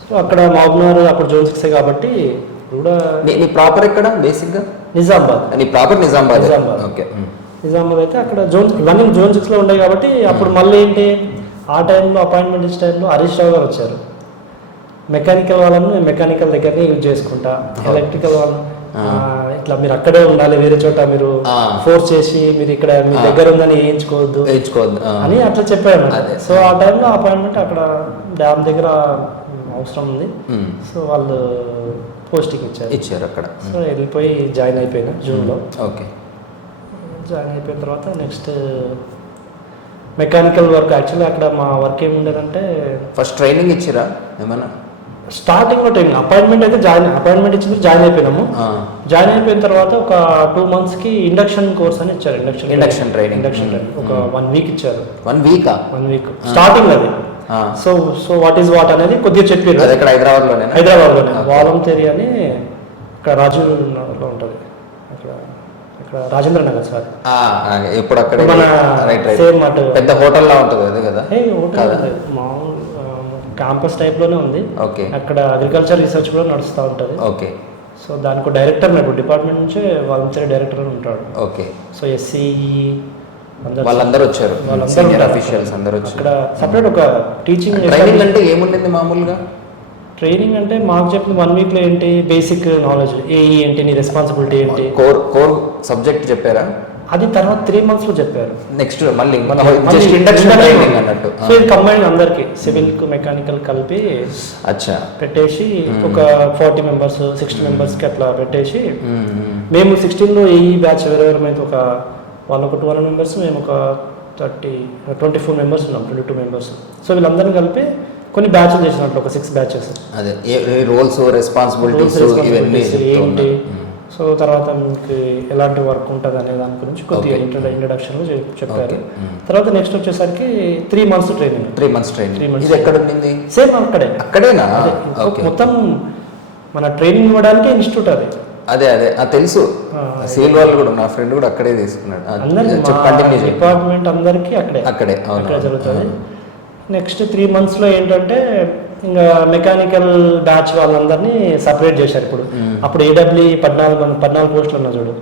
సో అక్కడ మహబూబ్నగర్ అప్పుడు జోన్ 6 కాబట్టి కూడా. నీ ప్రాపర్ ఎక్కడ బేసిక్ గా? నిజామాబాద్. నీ ప్రాపర్ నిజామాబాద్. ఓకే. నిజామాబాద్ అయితే అక్కడ ఇవన్నీ జోన్ 6 లో ఉండే కాబట్టి అప్పుడు మళ్ళీ ఏంటి, ఆ టైంలో అపాయింట్మెంట్ ఇచ్చే టైంలో హరీష్ రావు గారు వచ్చారు. మెకానికల్ వాళ్ళని మెకానికల్ దగ్గరనే యూజ్ చేసుకుంటా, ఎలక్ట్రికల్ వాళ్ళని ఇట్లా మీరు అక్కడే ఉండాలి, వేరే చోట మీరు ఫోర్స్ చేసి మీరు ఇక్కడ మీ దగ్గర ఉందని వేయించుకోవద్దు అని అట్లా చెప్పారు. సో ఆ టైంలో అపాయింట్మెంట్ అక్కడ డ్యామ్ దగ్గర అవసరం ఉంది. సో వాళ్ళు పోస్టింగ్ ఇచ్చారు అక్కడ. సో వెళ్ళిపోయి జాయిన్ అయిపోయినా జూన్లో. ఓకే. జాయిన్ అయిపోయిన తర్వాత నెక్స్ట్ మెకానికల్ వర్క్. యాక్చువల్లీ అక్కడ మా వర్క్ ఏముండేదంటే, ఫస్ట్ ట్రైనింగ్ ఇచ్చిరా ఏమన్నా? స్టార్టింగ్ లో ట్రైనింగ్, అపాయింట్మెంట్ అయితే అపాయింట్మెంట్ ఇచ్చింది, జాయిన్ అయిపోయినాము. జాయిన్ అయిపోయిన తర్వాత ఒక 2 months కి ఇండక్షన్ కోర్స్ అని ఇచ్చారు. ఇండక్షన్ ట్రైనింగ్ ఒక 1 week ఇచ్చారు. 1 week స్టార్టింగ్ అది. సో వాట్ ఈస్ వాట్ అనేది కొద్దిగా చెప్పారు. హైదరాబాద్లోనే వాలంటీరీ అని ఇక్కడ రాజీవ్ నగర్లో ఉంటుంది, అక్కడ రాజేంద్ర నగర్. సార్ ఇప్పుడు అక్కడ సేమ్ అటు పెద్ద హోటల్ లా ఉంటుంది కదా? మామూలు క్యాంపస్ టైప్ లోనే ఉంది. అక్కడ అగ్రికల్చర్ రీసెర్చ్ కూడా నడుస్తూ ఉంటుంది. ఓకే. సో దానికి డైరెక్టర్ ఇప్పుడు డిపార్ట్మెంట్ నుంచే వాలంటీర్ డైరెక్టర్ అని ఉంటాడు. ఓకే. సో ఎస్సీ వాళ్ళందరూ వచ్చారు, సీనియర్ అఫీషియల్స్ అందరూ వచ్చారు. అక్కడ సపరేట్ ఒక టీచింగ్ ట్రైనింగ్ అంటే ఏముండింది మామూలుగా? ట్రైనింగ్ అంటే మాకు చెప్పిన 1 week లో ఏంటి, బేసిక్ నాలెడ్జ్, ఏఈ ఏంటి, నీ రెస్పాన్సిబిలిటీ ఏంటి, కోర్ సబ్జెక్ట్ చెప్పారా? అది తర్వాత 3 months లో చెప్పారు. నెక్స్ట్ మళ్ళీ ట్రైనింగ్ అన్నట్టు. సో ఇది కంబైన్ అందరికి సివిల్ కు మెకానికల్ కలిపి పెట్టేసి ఒక 40 members 60 members కి అట్లా పెట్టేసి, మేము 16 లో ఏఈ బ్యాచ్ వేరేమైతే ఒక వాళ్ళు ఒక 200 members, మేము ఒక 24 members ఉన్నాం, 22 members. సో వీళ్ళందరినీ కలిపి కొన్ని బ్యాచ్లు చేసినట్లు ఒక 6 batches. అదే రోల్స్ రెస్పాన్సిబిలిటీస్ ఇవన్నీ ఏంటి, సో తర్వాత మీకు ఎలాంటి వర్క్ ఉంటుంది అనే దాని గురించి కొద్దిగా ఇంట్రడక్షన్ చెప్పారు. తర్వాత నెక్స్ట్ వచ్చేసరికి 3 months ట్రైనింగ్. 3 months training. ఇది ఎక్కడ ఉంది? సేమ్ అక్కడేనా? మొత్తం మన ట్రైనింగ్ ఇవ్వడానికి ఇన్స్టిట్యూట్ అది. అదే తెలుసు, సివిల్ వాళ్ళు కూడా, నా ఫ్రెండ్ కూడా అక్కడే తీసుకున్నాడు. డిపార్ట్మెంట్ అందరికి అక్కడే జరుగుతుంది. నెక్స్ట్ 3 months లో ఏంటంటే ఇంకా మెకానికల్ బ్యాచ్ వాళ్ళందరినీ సపరేట్ చేశారు. అప్పుడు ఏడబ్ల్యూ 14 పోస్టులు ఉన్నా చూడు,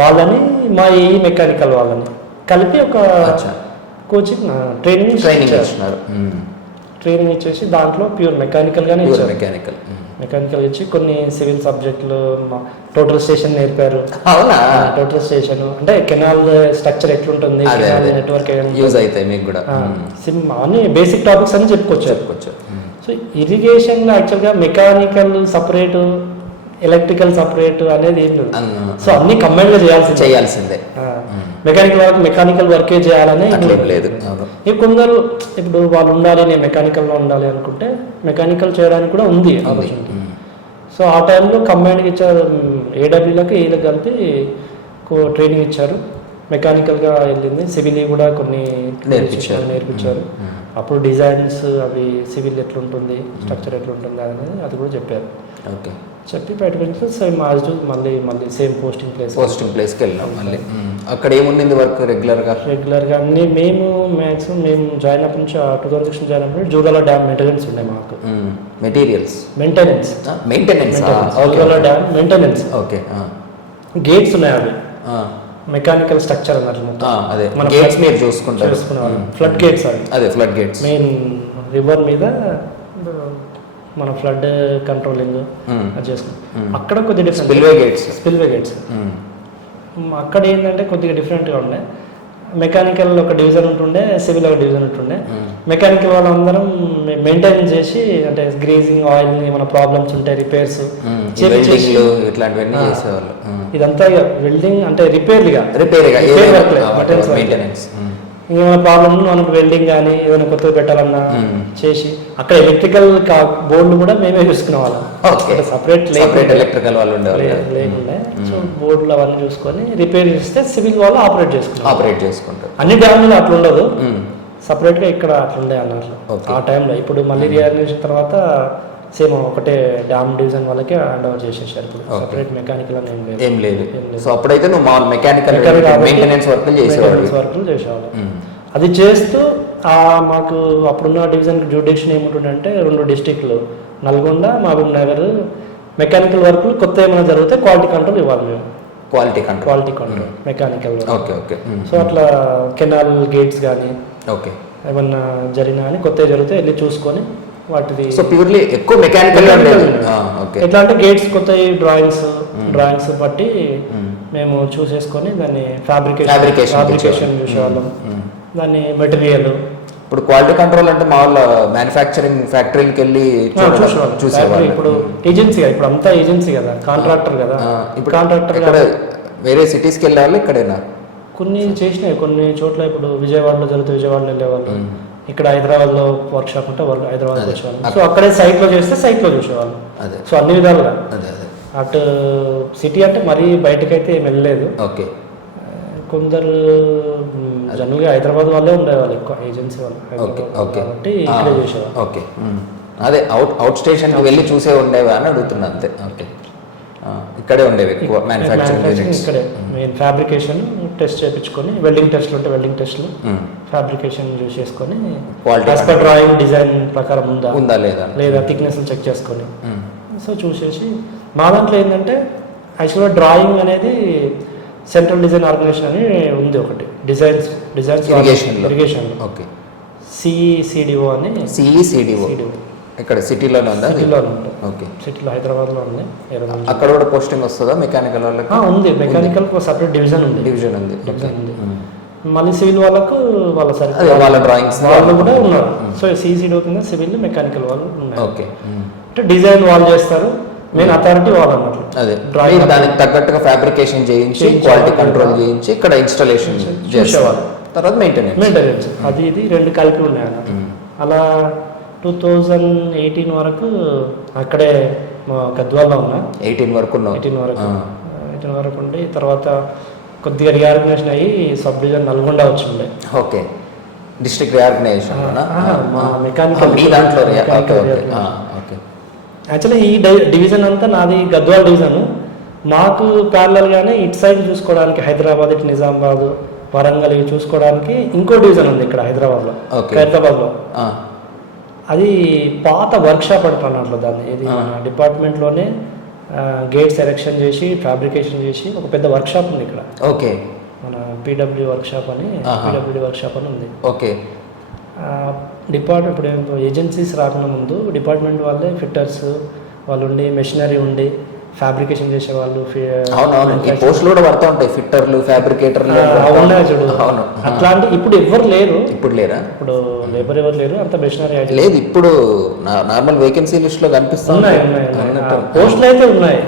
వాళ్ళని మా ఈ మెకానికల్ వాళ్ళని కలిపి ఒక కోచింగ్ ట్రైనింగ్ ఇచ్చినారు. ట్రైనింగ్ ఇచ్చేసి దాంట్లో ప్యూర్ మెకానికల్ గానే మెకానికల్ ఇచ్చి కొన్ని సివిల్ సబ్జెక్టులు, టోటల్ స్టేషన్ నేర్పారు. టోటల్ స్టేషన్ అంటే కెనాల్ స్ట్రక్చర్ ఎట్లుంటుంది, నెట్వర్క్ అన్ని బేసిక్ టాపిక్స్ అని చెప్పుకోవచ్చు. సో ఇరిగేషన్లో యాక్చువల్గా మెకానికల్ సపరేట్, ఎలక్ట్రికల్ సపరేట్ అనేది ఏం లేదు. సో అన్ని కంబైన్గా చేయాల్సిందే. మెకానికల్ వర్కే చేయాలని లేదు. కొందరు ఇప్పుడు వాళ్ళు ఉండాలి, నేను మెకానికల్లో ఉండాలి అనుకుంటే మెకానికల్ చేయడానికి కూడా ఉంది ఆపర్చునిటీ. సో ఆ టైంలో కంబైన్గా ఇచ్చారు, ఏడబ్ల్యూలకి ఏలకు కలిపి ట్రైనింగ్ ఇచ్చారు. మెకానికల్గా వెళ్ళింది, సివిల్ కూడా కొన్ని నేర్పించారు. అప్పుడు డిజైన్స్ అవి సివిల్ ఎట్లుంటుంది, స్ట్రక్చర్ ఎట్లుంటుంది అనేది అది కూడా చెప్పారు. చెప్పి బయటకు సేమ్ మళ్ళీ సేమ్ పోస్టింగ్ ప్లేస్కి వెళ్ళాం. మళ్ళీ అక్కడ ఏముంది వర్క్ రెగ్యులర్గా అన్ని మేము మ్యాక్సిమం మేము జాయిన్ అప్పటి నుంచి 2016 జాయిన్ అప్పుడు జూరాల డ్యామ్ మెయింటెనెన్స్ ఉండే మాకు. Maintenance Jurala dam maintenance. Gates ఉన్నాయి, అవి మెకానికల్ స్ట్రక్చర్ అన్నట్లు చూసుకున్నాం. Flood gates flood gates main river మీద మన ఫ్లడ్ కంట్రోలింగ్ అది చేసుకుంటాం. అక్కడ కొద్దిగా డిఫరెంట్ స్పిల్వే గేట్స్ అక్కడ ఏంటంటే కొద్దిగా డిఫరెంట్గా ఉండే. మెకానికల్ ఒక డివిజన్ ఉంటుండే, సివిల్ ఒక డివిజన్ ఉంటుండే. మెకానికల్ వాళ్ళందరం మెయింటైన్ చేసి, అంటే గ్రీజింగ్, ఆయిల్ మన ప్రాబ్లమ్స్ ఉంటాయి, రిపేర్స్ ఇదంతా వెల్డింగ్ అంటే రిపేర్ మెయింటెనెన్స్. ఇంకేమైనా ప్రాబ్లమ్ మనకు వెల్డింగ్ కానీ ఏదైనా కొత్తగా పెట్టాలన్నా చేసి అక్కడ ఎలక్ట్రికల్ బోర్డులు కూడా మేమే చూసుకునే వాళ్ళం. సపరేట్ ఎలక్ట్రికల్ వాళ్ళు లేకుండా సో బోర్డులు అవన్నీ చూసుకొని రిపేర్ చేస్తే సివిల్ వాళ్ళు ఆపరేట్ చేసుకుంటారు. అన్ని డ్యామ్లో అట్లా ఉండదు, సపరేట్గా ఇక్కడ అట్లుండే అన్నారు ఆ టైంలో. ఇప్పుడు మళ్ళీ రియాగ్నేషన్ తర్వాత సేమ్ ఒకటే డ్యామ్ డివిజన్ వాళ్ళకి హ్యాండ్ ఓవర్ చేసేసారు. ఇప్పుడు సపరేట్ మెకానికల్ అని ఏం లేదు. సో అప్పుడైతే నువ్వు మెకానికల్ మెయింటెనెన్స్ వర్క్లు చేసేవాళ్ళు. అది చేస్తూ మాకు అప్పుడున్న డివిజన్కి జ్యూడిక్షన్ ఏముంటుందంటే 2 డిస్టిక్లు నల్గొండ, మహబూబ్ నగర్. మెకానికల్ వర్క్లు కొత్త ఏమైనా జరిగితే క్వాలిటీ కంట్రోల్ ఇవ్వాలి మేము. Quality control mechanical. సో అట్లా కెనాల్ గేట్స్ కానీ ఏమన్నా జరిగినా కానీ కొత్తవి జరిగితే వెళ్ళి చూసుకొని వాటిది. సో ప్యూర్లీ ఎక్కువ మెకానికల్ ఎట్లా అంటే గేట్స్ కొత్త డ్రాయింగ్స్ బట్టి మేము చూసేసుకొని దాన్ని ఫ్యాబ్రికేషన్ చూసేవాళ్ళం, దాన్ని మెటీరియల్. ఇప్పుడు క్వాలిటీ కంట్రోల్ అంటే మా వాళ్ళ మ్యానుఫ్యాక్చరింగ్ ఫ్యాక్టరీకి వెళ్ళి చూసేవాళ్ళు. ఇప్పుడు ఏజెన్సీ, ఇప్పుడు అంతా ఏజెన్సీ కదా, కాంట్రాక్టర్ కదా. ఇప్పుడు కాంట్రాక్టర్ వేరే సిటీస్కి వెళ్ళేవాళ్ళు ఇక్కడేనా? కొన్ని చేసినాయి కొన్ని చోట్ల. ఇప్పుడు విజయవాడలో జరిగితే విజయవాడలో వెళ్ళేవాళ్ళు, ఇక్కడ హైదరాబాద్లో వర్క్ షాప్ ఉంటే హైదరాబాద్కి వచ్చేవాళ్ళు. సో అక్కడే సైట్లో చేస్తే సైట్లో చూసేవాళ్ళు. సో అన్ని విధాలుగా అటు సిటీ అంటే మరీ బయటకైతే ఏం వెళ్ళలేదు. కొందరు జనరల్గా హైదరాబాద్ వాళ్ళే ఉండేవాళ్ళు ఎక్కువ, ఏజెన్సీ వాళ్ళు కాబట్టి ఇక్కడే చేసేవాళ్ళు. అదే అవుట్ స్టేషన్ వెళ్ళి చూసే ఉండేవా అని అడుగుతున్నా అంతే. ఇక్కడే ఉండేవి ఎక్కువ మ్యానుఫ్యాక్చరింగ్. ఇక్కడే మెయిన్ ఫ్యాబ్రికేషన్ టెస్ట్ చేయించుకొని, వెల్డింగ్ టెస్ట్లు ఉంటే వెల్డింగ్ టెస్ట్లు, ఫ్యాబ్రికేషన్ యూజ్ చేసుకొని క్వాలిటీ డ్రాయింగ్ డిజైన్ ప్రకారం ఉందా లేదా థిక్నెస్ చెక్ చేసుకొని సో చూసేసి. మా దాంట్లో ఏంటంటే యాక్చువల్గా డ్రాయింగ్ అనేది సెంట్రల్ డిజైన్ ఆర్గనైజేషన్ అని ఉంది ఒకటి, డిజైన్స్ ఇరిగేషన్లో సిఈసిడిఓ అని. సిఈసిడిఓ ఇక్కడ సిటీలోనే ఉందా? సిటీలోనే ఉంటుంది. సిటీలో హైదరాబాద్లో ఉంది. అక్కడ కూడా పోస్టింగ్ వస్తుందా మెకానికల్ వాళ్ళకి? ఉంది, మెకానికల్ సపరేట్ డివిజన్ ఉంది. మళ్ళీ సివిల్ వాళ్ళకు వాళ్ళ డ్రాయింగ్స్ వాళ్ళు కూడా ఉన్నారు. సో సిఈసిడిఓ కింద సివిల్ మెకానికల్ వాళ్ళు ఉన్నారు. అంటే డిజైన్ వాళ్ళు చేస్తారు, మెయిన్ అథారిటీ వాళ్ళు అన్నట్లు. డ్రాయింగ్ దానికి తగ్గట్టుగా ఫ్యాబ్రికేషన్ చేయించి క్వాలిటీ కంట్రోల్ చేయించి ఇక్కడ ఇన్స్టాలేషన్ చేసేవాళ్ళు. తర్వాత మెయింటెనెన్స్ అది ఇది 2 కలిపి ఉన్నాయి అన్నట్టు. అలా 2018 వరకు అక్కడే గద్వాల్లో ఉన్నా. 18 వరకు ఉండి తర్వాత కొద్దిగా రీఆర్గనైజేషన్ అయ్యి సబ్ డివిజన్ నల్గొండ వచ్చిండే. డిస్ట్రిక్ట్ రీఆర్గనైజేషన్ మెకానికల్ యాక్చువల్లీ ఈ డివిజన్ అంతా నాది గద్వాల్ డివిజన్. మాకు ప్యారలల్గానే ఇటు సైడ్ చూసుకోవడానికి హైదరాబాద్, ఇటు నిజామాబాద్, వరంగల్ ఇవి చూసుకోవడానికి ఇంకో డివిజన్ ఉంది ఇక్కడ హైదరాబాద్లో, ఖైరతాబాద్లో. అది పాత వర్క్షాప్ అంటున్నట్లు దాన్ని. ఇది డిపార్ట్మెంట్లోనే గేట్స్ ఎరెక్షన్ చేసి ఫ్యాబ్రికేషన్ చేసి ఒక పెద్ద వర్క్షాప్ ఉంది ఇక్కడ. మన పీడబ్ల్యూ వర్క్షాప్ అని, పీడబ్ల్యూడి వర్క్షాప్ అని ఉంది. డిపార్ట్మెంట్ ఇప్పుడు ఏజెన్సీస్ రాకుండా ముందు డిపార్ట్మెంట్ వాళ్ళే ఫిట్టర్స్ వాళ్ళు ఉండి, మెషినరీ ఉండి, ఫ్యాబ్రికేషన్ చేసేవాళ్ళు. పోస్టులు కూడా పడుతూ ఉంటాయి, ఫిట్టర్లు, ఫ్యాబ్రికేటర్లు ఉన్నాయి చూడు. అట్లాంటి ఇప్పుడు ఎవరు లేరు. ఇప్పుడు లేబర్ ఎవరు లేరు, అంత మెషినరీ లేదు. ఇప్పుడు నార్మల్ వేకెన్సీ లిస్ట్ లో కనిపిస్తున్నాయి. పోస్టులు అయితే ఉన్నాయి.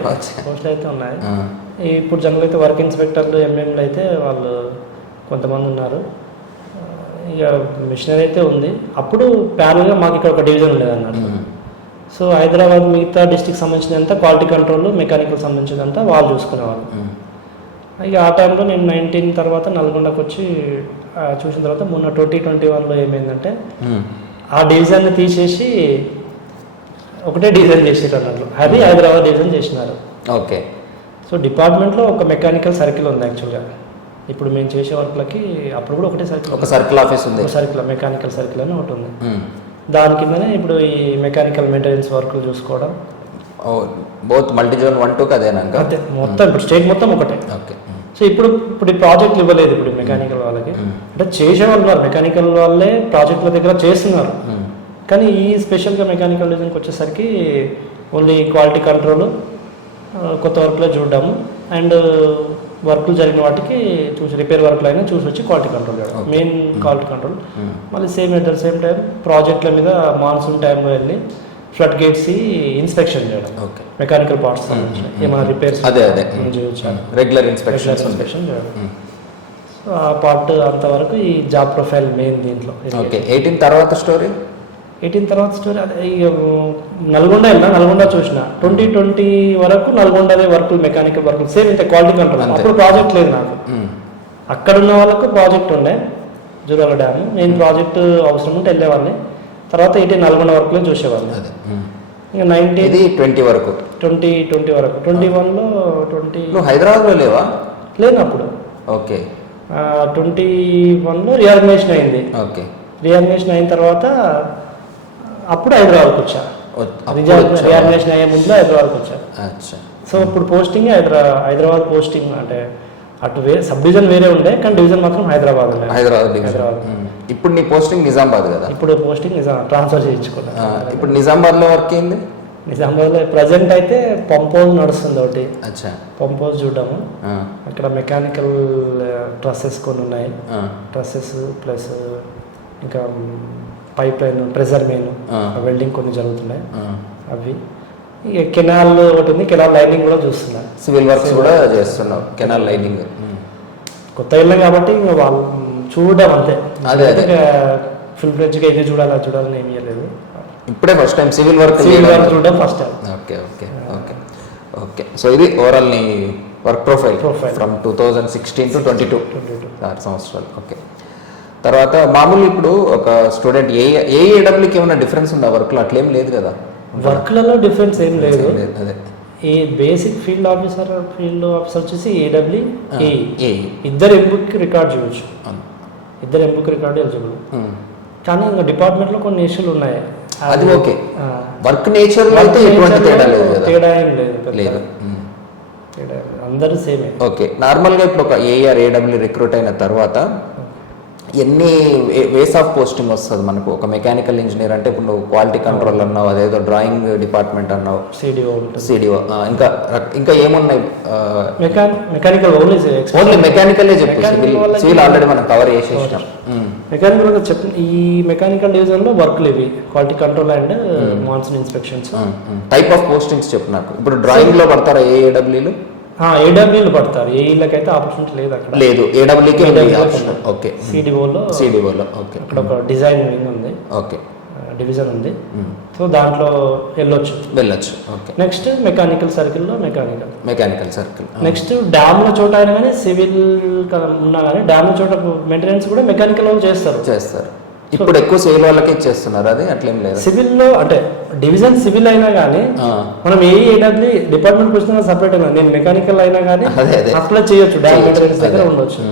ఇప్పుడు జనరల్ అయితే వర్క్ ఇన్స్పెక్టర్లు, ఎంఎంలు అయితే వాళ్ళు కొంతమంది ఉన్నారు. ఇక మిషనరీ అయితే ఉంది. అప్పుడు ప్యారల్గా మాకు ఇక్కడ ఒక డివిజన్ ఉండేది అన్నట్టు. సో హైదరాబాద్ మిగతా డిస్ట్రిక్ట్ సంబంధించినంత క్వాలిటీ కంట్రోల్, మెకానికల్ సంబంధించినంత వాళ్ళు చూసుకునేవాళ్ళు. ఇక ఆ టైంలో నేను 19 తర్వాత నల్గొండకు వచ్చి చూసిన తర్వాత మొన్న 2021లో ఏమైందంటే ఆ డివిజన్ని తీసేసి ఒకటే డివిజన్ చేసారు అన్నట్లు. అది హైదరాబాద్ డివిజన్ చేసినారు. సో డిపార్ట్మెంట్లో ఒక మెకానికల్ సర్కిల్ ఉంది యాక్చువల్గా. ఇప్పుడు మేము చేసే వర్క్లకి అప్పుడు కూడా ఒకటే సర్కిల్ ఆఫీస్ ఉంది. మెకానికల్ సర్కిల్ అని ఒకటి ఉంది. దాని కిందనే ఇప్పుడు ఈ మెకానికల్ మెయింటెనెన్స్ వర్క్లు చూసుకోవడం. బోత్ మల్టీ జోన్ 1, 2 అదేనా? అంతే, మొత్తం ఇప్పుడు స్టేట్ మొత్తం ఒకటే. సో ఇప్పుడు ఈ ప్రాజెక్టులు ఇవ్వలేదు ఇప్పుడు మెకానికల్ వాళ్ళకి. అంటే చేసేవాళ్ళు ఉన్నారు, మెకానికల్ వాళ్ళే ప్రాజెక్టుల దగ్గర చేస్తున్నారు. కానీ ఈ స్పెషల్గా మెకానికల్ డిజైన్కి వచ్చేసరికి ఓన్లీ క్వాలిటీ కంట్రోల్, కొత్త వర్క్లో చూడడము, అండ్ వర్క్లు జరిగిన వాటికి చూసి రిపేర్ వర్క్లు అయినా చూసి వచ్చి క్వాలిటీ కంట్రోల్ చేయడం, మెయిన్ క్వాలిటీ కంట్రోల్. మళ్ళీ సేమ్ టైం ప్రాజెక్టుల మీద మాన్సూన్ టైంలో వెళ్ళి ఫ్లడ్ గేట్స్ ఇన్స్పెక్షన్ చేయడం, మెకానికల్ పార్ట్స్ ఏమైనా రిపేర్స్ రెగ్యులర్ ఇన్స్పెక్షన్ చేయడం. సో ఆ పార్ట్ అంతవరకు ఈ జాబ్ ప్రొఫైల్ మెయిన్ దీంట్లో. ఓకే 18 తర్వాత స్టోరీ 18 తర్వాత స్టోరీ అదే ఇక నల్గొండ వెళ్ళినా, నల్గొండ చూసిన 2020 వరకు నల్గొండదే వర్కులు, మెకానికల్ వర్కులు సేమ్ ఇంత క్వాలిటీ కంట్రోల్. అప్పుడు ప్రాజెక్ట్ లేదు నాకు, అక్కడ ఉన్న వాళ్ళకు ప్రాజెక్ట్ ఉండే జూరాల డ్యామ్. నేను ప్రాజెక్ట్ అవసరం ఉంటే వెళ్ళేవాడిని. తర్వాత 18 నల్గొండ వర్క్లో చూసేవాడిని. ఇంకా 20 వరకు 2020 వరకు 21లో 20 నువ్వు హైదరాబాద్లో లేవా? లేదు అప్పుడు. ఓకే 21లో రియాగ్నేషన్ అయింది. ఓకే రియాగ్నేషన్ అయిన తర్వాత అప్పుడు హైదరాబాద్కి వచ్చా. రియాగ్నేషన్ అయ్యే ముందు హైదరాబాద్కి వచ్చా. అచ్చా. సో ఇప్పుడు పోస్టింగ్ హైదరాబాద్ పోస్టింగ్, అంటే అటు సబ్ డివిజన్ వేరే ఉండే కానీ డివిజన్ మాత్రం హైదరాబాద్. ఇప్పుడు నీ పోస్టింగ్ నిజామాబాద్ కదా? ఇప్పుడు పోస్టింగ్ ట్రాన్స్ఫర్ చేయించుకున్నా. ఇప్పుడు నిజామాబాద్లో వర్క్ అయింది. నిజామాబాద్లో ప్రజెంట్ అయితే పంపోజ్ నడుస్తుంది ఒకటి. అచ్చా. పంపోజ్ చూడము. అక్కడ మెకానికల్ ట్రస్సెస్ కొన్ని ఉన్నాయి. ట్రస్సెస్ ప్లస్ ఇంకా pipe line, pressure main, welding కొన్ని జరుగుతున్నాయి అవి. ఇక కెనాల్ ఒకటి ఉంది, కెనాల్ లైనింగ్ కూడా చూస్తున్నా. సివిల్ వర్క్స్ కూడా చేస్తున్నావు, కెనాల్ లైనింగ్. కొత్త వెళ్ళాం కాబట్టి ఇంకా వాళ్ళు చూడడం అంతే. అదే ఫుల్ ఫ్లెడ్జ్గా ఇది చూడాలి అది చూడాలని ఏమీ లేదు. ఇప్పుడే ఫస్ట్ టైం సివిల్ వర్క్ చూడడం first time. Okay okay okay okay. So ఇది ఓవరాల్ నీ వర్క్ ప్రొఫైల్ ఫ్రమ్ 2016 to 22 6 సంవత్సరాలు. ఓకే. తర్వాత మామూలు ఇప్పుడు ఒక స్టూడెంట్ ఏఏడబ్ల్యూకి ఏమైనా డిఫరెన్స్ ఉందా వర్క్లో? అట్లేం లేదు కదా? వర్క్లలో డిఫరెన్స్ ఏం లేదు. అదే ఈ బేసిక్ ఫీల్డ్ ఆఫీసర్ వచ్చేసి ఏడబ్ల్యూ ఇద్దరు ఎంబుక్ రికార్డ్ చేయవచ్చు, ఇద్దరు ఎంబుక్ రికార్డ్ ఎలిజిబుల్. కానీ ఇంకా డిపార్ట్మెంట్లో కొన్ని ఇష్యూలు ఉన్నాయి. అది ఓకే. వర్క్ నేచర్ అయితే ఎటువంటి తేడా లేదు కదా? తేడా ఏం లేదు, అందరూ సేమే. ఓకే. నార్మల్గా ఇప్పుడు ఒక ఏఆర్ ఏడబ్ల్యూ రిక్రూట్ అయిన తర్వాత ఎన్ని వేస్ ఆఫ్ పోస్టింగ్ వస్తుంది మనకు? ఒక మెకానికల్ ఇంజనీర్ అంటే ఇప్పుడు నువ్వు క్వాలిటీ కంట్రోల్ అన్నావు, అదేదో డ్రాయింగ్ డిపార్ట్మెంట్ అన్నావు, సిడిఓ, ఇంకా ఇంకా ఏమున్నాయి? మెకానికల్ ఓన్లీ మెకానికలే చెప్పు. సివిల్ ఆల్రెడీ మనం కవర్ చేసేసాం. మెకానికల్ చెప్పి ఈ మెకానికల్ డివిజన్లో వర్క్లు ఇవి quality control and monsoon inspections. Type of postings చెప్పు నాకు. ఇప్పుడు డ్రాయింగ్లో పడతారా ఏడబ్ల్యూలు? ఏడబ్ల్యూలు పడతారు, ఏఈలకి అయితే ఆపర్చునిటీ లేదు అక్కడ. లేదు, ఏడబ్ల్యూకి ఆప్షన్. ఓకే. సిడిఓలో ఓకే, అక్కడ ఒక డిజైన్ వింగ్ ఉంది, ఓకే, డివిజన్ ఉంది. సో దాంట్లో వెళ్ళొచ్చు. ఓకే. నెక్స్ట్ మెకానికల్ సర్కిల్లో మెకానికల్ సర్కిల్. నెక్స్ట్ డ్యామ్ల చోట అయినా కానీ సివిల్ ఉన్నా కానీ డ్యామ్ల చోట మెయింటెనెన్స్ కూడా మెకానికల్ వాళ్ళు చేస్తారు. ఇప్పుడు ఎక్కువ సివిల్ వాళ్ళకి ఇచ్చేస్తున్నారు, అది అట్లేం లేదు. సివిల్లో అంటే డివిజన్ సివిల్ అయినా కానీ మనం ఏడబ్ల్యూ డిపార్ట్మెంట్ వచ్చిన సపరేట్ అయినా, నేను మెకానికల్ అయినా కానీ అప్లై చేయొచ్చు, డ్యామ్ మెయింటెనెన్స్ దగ్గర ఉండొచ్చు.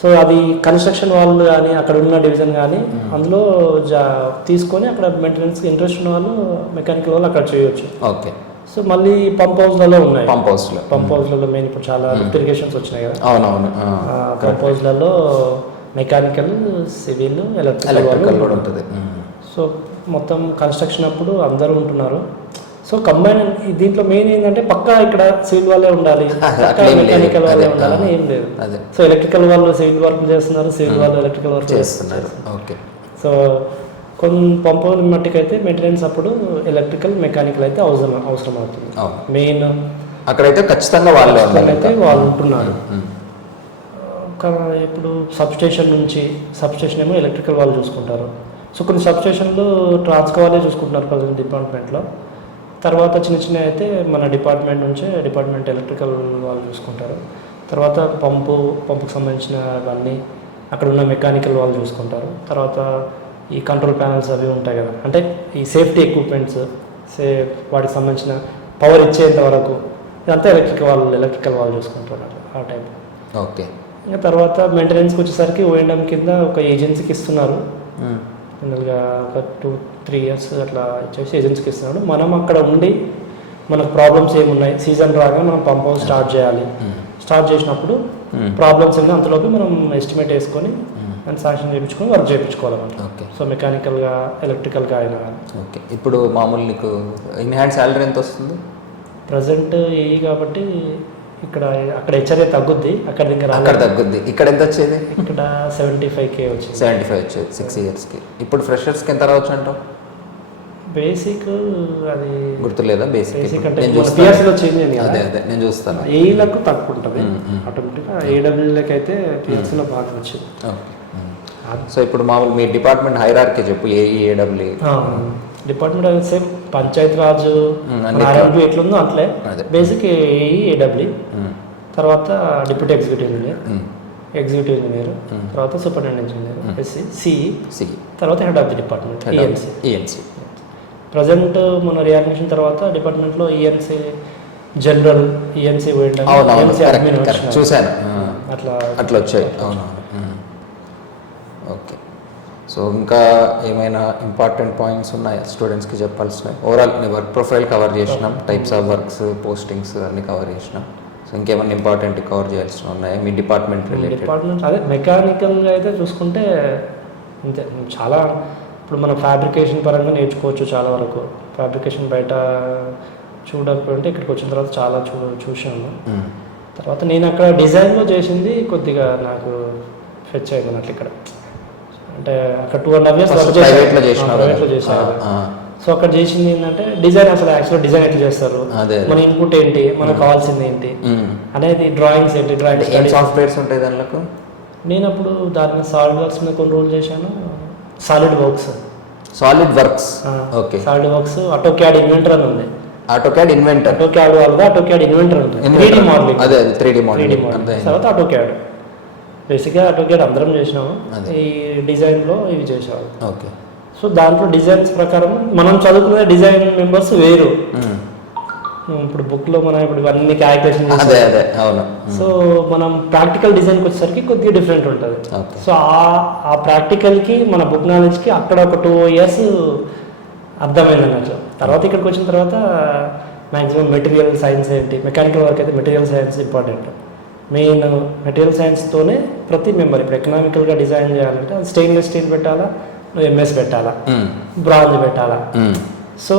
సో అది కన్స్ట్రక్షన్ వాళ్ళు కానీ అక్కడ ఉన్న డివిజన్ కానీ అందులో తీసుకొని అక్కడ మెయింటెనెన్స్ ఇంట్రెస్ట్ ఉన్న వాళ్ళు మెకానికల్ వాళ్ళు అక్కడ చేయొచ్చు. ఓకే. సో మళ్ళీ పంప్ హౌస్లలో ఉన్నాయి. పంప్ హౌస్లలో మెయిన్ ఇప్పుడు చాలా ఇరిగేషన్స్ వచ్చినాయి కదా. అవునవును. పంప్ హౌస్లలో మెకానికల్, సివిల్, ఎలక్ట్రికల్ కూడా ఉంటుంది. సో మొత్తం కన్స్ట్రక్షన్ అప్పుడు అందరూ ఉంటున్నారు. సో కంబైన్ దీంట్లో మెయిన్ ఏంటంటే పక్కా ఇక్కడ సివిల్ వాళ్ళే ఉండాలి, మెకానికల్ వాళ్ళే ఉండాలని ఏం లేదు. సో ఎలక్ట్రికల్ వాళ్ళు సివిల్ వర్క్ చేస్తున్నారు, సివిల్ వాళ్ళు ఎలక్ట్రికల్ వర్క్ చేస్తున్నారు. ఓకే. సో కొన్ని పంపు మట్టికి అయితే మెయింటెనెన్స్ అప్పుడు ఎలక్ట్రికల్, మెకానికల్ అయితే అవసరం అవుతుంది. మెయిన్ అక్కడైతే ఖచ్చితంగా వాళ్ళు ఉంటున్నారు. ఇప్పుడు సబ్స్టేషన్ ఏమో ఎలక్ట్రికల్ వాళ్ళు చూసుకుంటారు. సో కొన్ని సబ్స్టేషన్లు ట్రాన్స్కో వాళ్ళే చూసుకుంటున్నారు ప్రజెంట్ డిపార్ట్మెంట్లో. తర్వాత చిన్న అయితే మన డిపార్ట్మెంట్ ఎలక్ట్రికల్ వాళ్ళు చూసుకుంటారు. తర్వాత పంపుకు సంబంధించిన అవన్నీ అక్కడ ఉన్న మెకానికల్ వాళ్ళు చూసుకుంటారు. తర్వాత ఈ కంట్రోల్ ప్యానల్స్ అవి ఉంటాయి కదా, అంటే ఈ సేఫ్టీ ఎక్విప్మెంట్స్ వాటికి సంబంధించిన పవర్ ఇచ్చేంత వరకు ఇదంతా ఎలక్ట్రికల్ వాళ్ళు చూసుకుంటున్నారు ఆ టైప్. ఓకే. ఇంకా తర్వాత మెయింటెనెన్స్కి వచ్చేసరికి ఓఎండ్ఎం కింద ఒక ఏజెన్సీకి ఇస్తున్నారు. జనరల్గా ఒక 2-3 years అట్లా ఇచ్చేసి ఏజెన్సీకి ఇస్తున్నాడు. మనం అక్కడ ఉండి మనకు ప్రాబ్లమ్స్ ఏమున్నాయి, సీజన్ రాగా మనం పంప్ హౌస్ స్టార్ట్ చేయాలి. స్టార్ట్ చేసినప్పుడు ప్రాబ్లమ్స్ ఏమి అంతలోకి మనం ఎస్టిమేట్ వేసుకొని అండ్ శాంక్షన్ చేయించుకొని వర్క్ చేయించుకోవాలన్నమాట. ఓకే. సో మెకానికల్గా, ఎలక్ట్రికల్గా అయినా. ఓకే. ఇప్పుడు మామూలు నీకు ఇన్ హ్యాండ్ శాలరీ ఎంత వస్తుంది? ప్రజెంట్ కాబట్టి అక్కడ హెచ్ఆర్ఏ తగ్గుద్ది, అక్కడ తగ్గుద్ది. ఇక్కడ ఎంత వచ్చేది? ఇక్కడ 75K వచ్చింది. 75 వచ్చేది 6 yearsకి. ఇప్పుడు ఫ్రెషర్స్కి ఎంత రావచ్చు అంటావు? బేసిక్ అది గుర్తులేదా? బేసిక్ అంటే పిఎస్సీలో చేంజ్ అయింది అదే నేను చూస్తాను. ఏఈలకు తక్కువ ఉంటుంది ఆటోమేటిక్గా, ఏడబ్ల్యూలకి అయితే పిఎస్సీలో బాగా వచ్చింది. సో ఇప్పుడు మామూలు మీ డిపార్ట్మెంట్ హైరార్కీ చెప్పు, AE AW department same Panchayat Raj RMP ఎట్లుందో అట్లే. బేసిక్ ఏఈ ఏడబ్ల్యూ, తర్వాత డిప్యూటీ ఎగ్జిక్యూటివ్ ఇంజనీర్, తర్వాత సూపరింటెండెంట్ ఇంజనీర్ సిఈ, తర్వాత head of the department ENC. Present మన రియాగ్నేషన్ తర్వాత డిపార్ట్మెంట్లో ఈఎన్సీ జనరల్, ఈఎన్సీ చూసాను, అట్లా వచ్చాయి. ఓకే. సో ఇంకా ఏమైనా ఇంపార్టెంట్ పాయింట్స్ ఉన్నాయా స్టూడెంట్స్కి చెప్పాల్సినవి? ఓవరాల్ వర్క్ ప్రొఫైల్ కవర్ చేసినాం, టైప్స్ ఆఫ్ వర్క్స్, పోస్టింగ్స్ అన్ని కవర్ చేసినాం. సో ఇంకేమైనా ఇంపార్టెంట్ కవర్ చేయాల్సిన ఉన్నాయా మీ డిపార్ట్మెంట్ రిలేటెడ్? డిపార్ట్మెంట్ అదే మెకానికల్గా అయితే చూసుకుంటే అంతే. చాలా ఇప్పుడు మనం ఫ్యాబ్రికేషన్ పరంగా నేర్చుకోవచ్చు చాలా వరకు. ఫ్యాబ్రికేషన్ బయట చూడకపోతే ఇక్కడికి వచ్చిన తర్వాత చాలా చూసాను. తర్వాత నేను అక్కడ డిజైన్లో చేసింది కొద్దిగా నాకు ఫెచ్ అయింది అన్నట్లు. ఇక్కడ అంటే అక్కడ 2.5 years ప్రైవేట్లో చేశాను. సో అక్కడ చేసింది ఏంటంటే డిజైన్, అసలు యాక్చువల్ డిజైన్ ఎట్లా చేస్తారు, మన ఇన్పుట్ ఏంటి, మనకు కావాల్సింది ఏంటి అనేది, డ్రాయింగ్స్ ఏంటి, డ్రాయింగ్ సాఫ్ట్వేర్స్ ఉంటాయి దానిలో. నేను అప్పుడు దాని సాలిడ్ వర్క్స్ మీద కొన్ని రోజులు చేశాను. SolidWorks okay. SolidWorks AutoCAD Inventor అని ఉంది. ఆటోక్యాడ్ ఇన్వెంటర్, ఆటోక్యాడ్ వాళ్ళది ఆటోక్యాడ్ ఇన్వెంటర్ ఉంది. 3D మోడలింగ్, అదే 3D మోడలింగ్. తర్వాత ఆటోక్యాడ్. బేసిక్గా ఆటోక్యాడ్ అందరం చేసినాము. ఈ డిజైన్లో ఇవి చేసేవాళ్ళు. ఓకే. సో దాంట్లో డిజైన్స్ ప్రకారం మనం చదువుకునే డిజైన్ మెంబర్స్ వేరు. ఇప్పుడు బుక్లో మనం ఇప్పుడు అన్ని క్యాలిక్యులేషన్ అవును. సో మనం ప్రాక్టికల్ డిజైన్కి వచ్చేసరికి కొద్దిగా డిఫరెంట్ ఉంటుంది. సో ఆ ప్రాక్టికల్కి మన బుక్ నాలెడ్జ్కి అక్కడ ఒక 2 years అర్థమైంది అన్నట్లు. తర్వాత ఇక్కడికి వచ్చిన తర్వాత మ్యాక్సిమం మెటీరియల్ సైన్స్ ఏంటి, మెకానికల్ వర్క్ అయితే material science important. Main material సైన్స్తోనే ప్రతి మెంబర్ ఇప్పుడు ఎకనామికల్గా డిజైన్ చేయాలంటే స్టెయిన్లెస్ స్టీల్ పెట్టాలా, ఎంఎస్ పెట్టాలా, బ్రాంజ్ పెట్టాలా. సో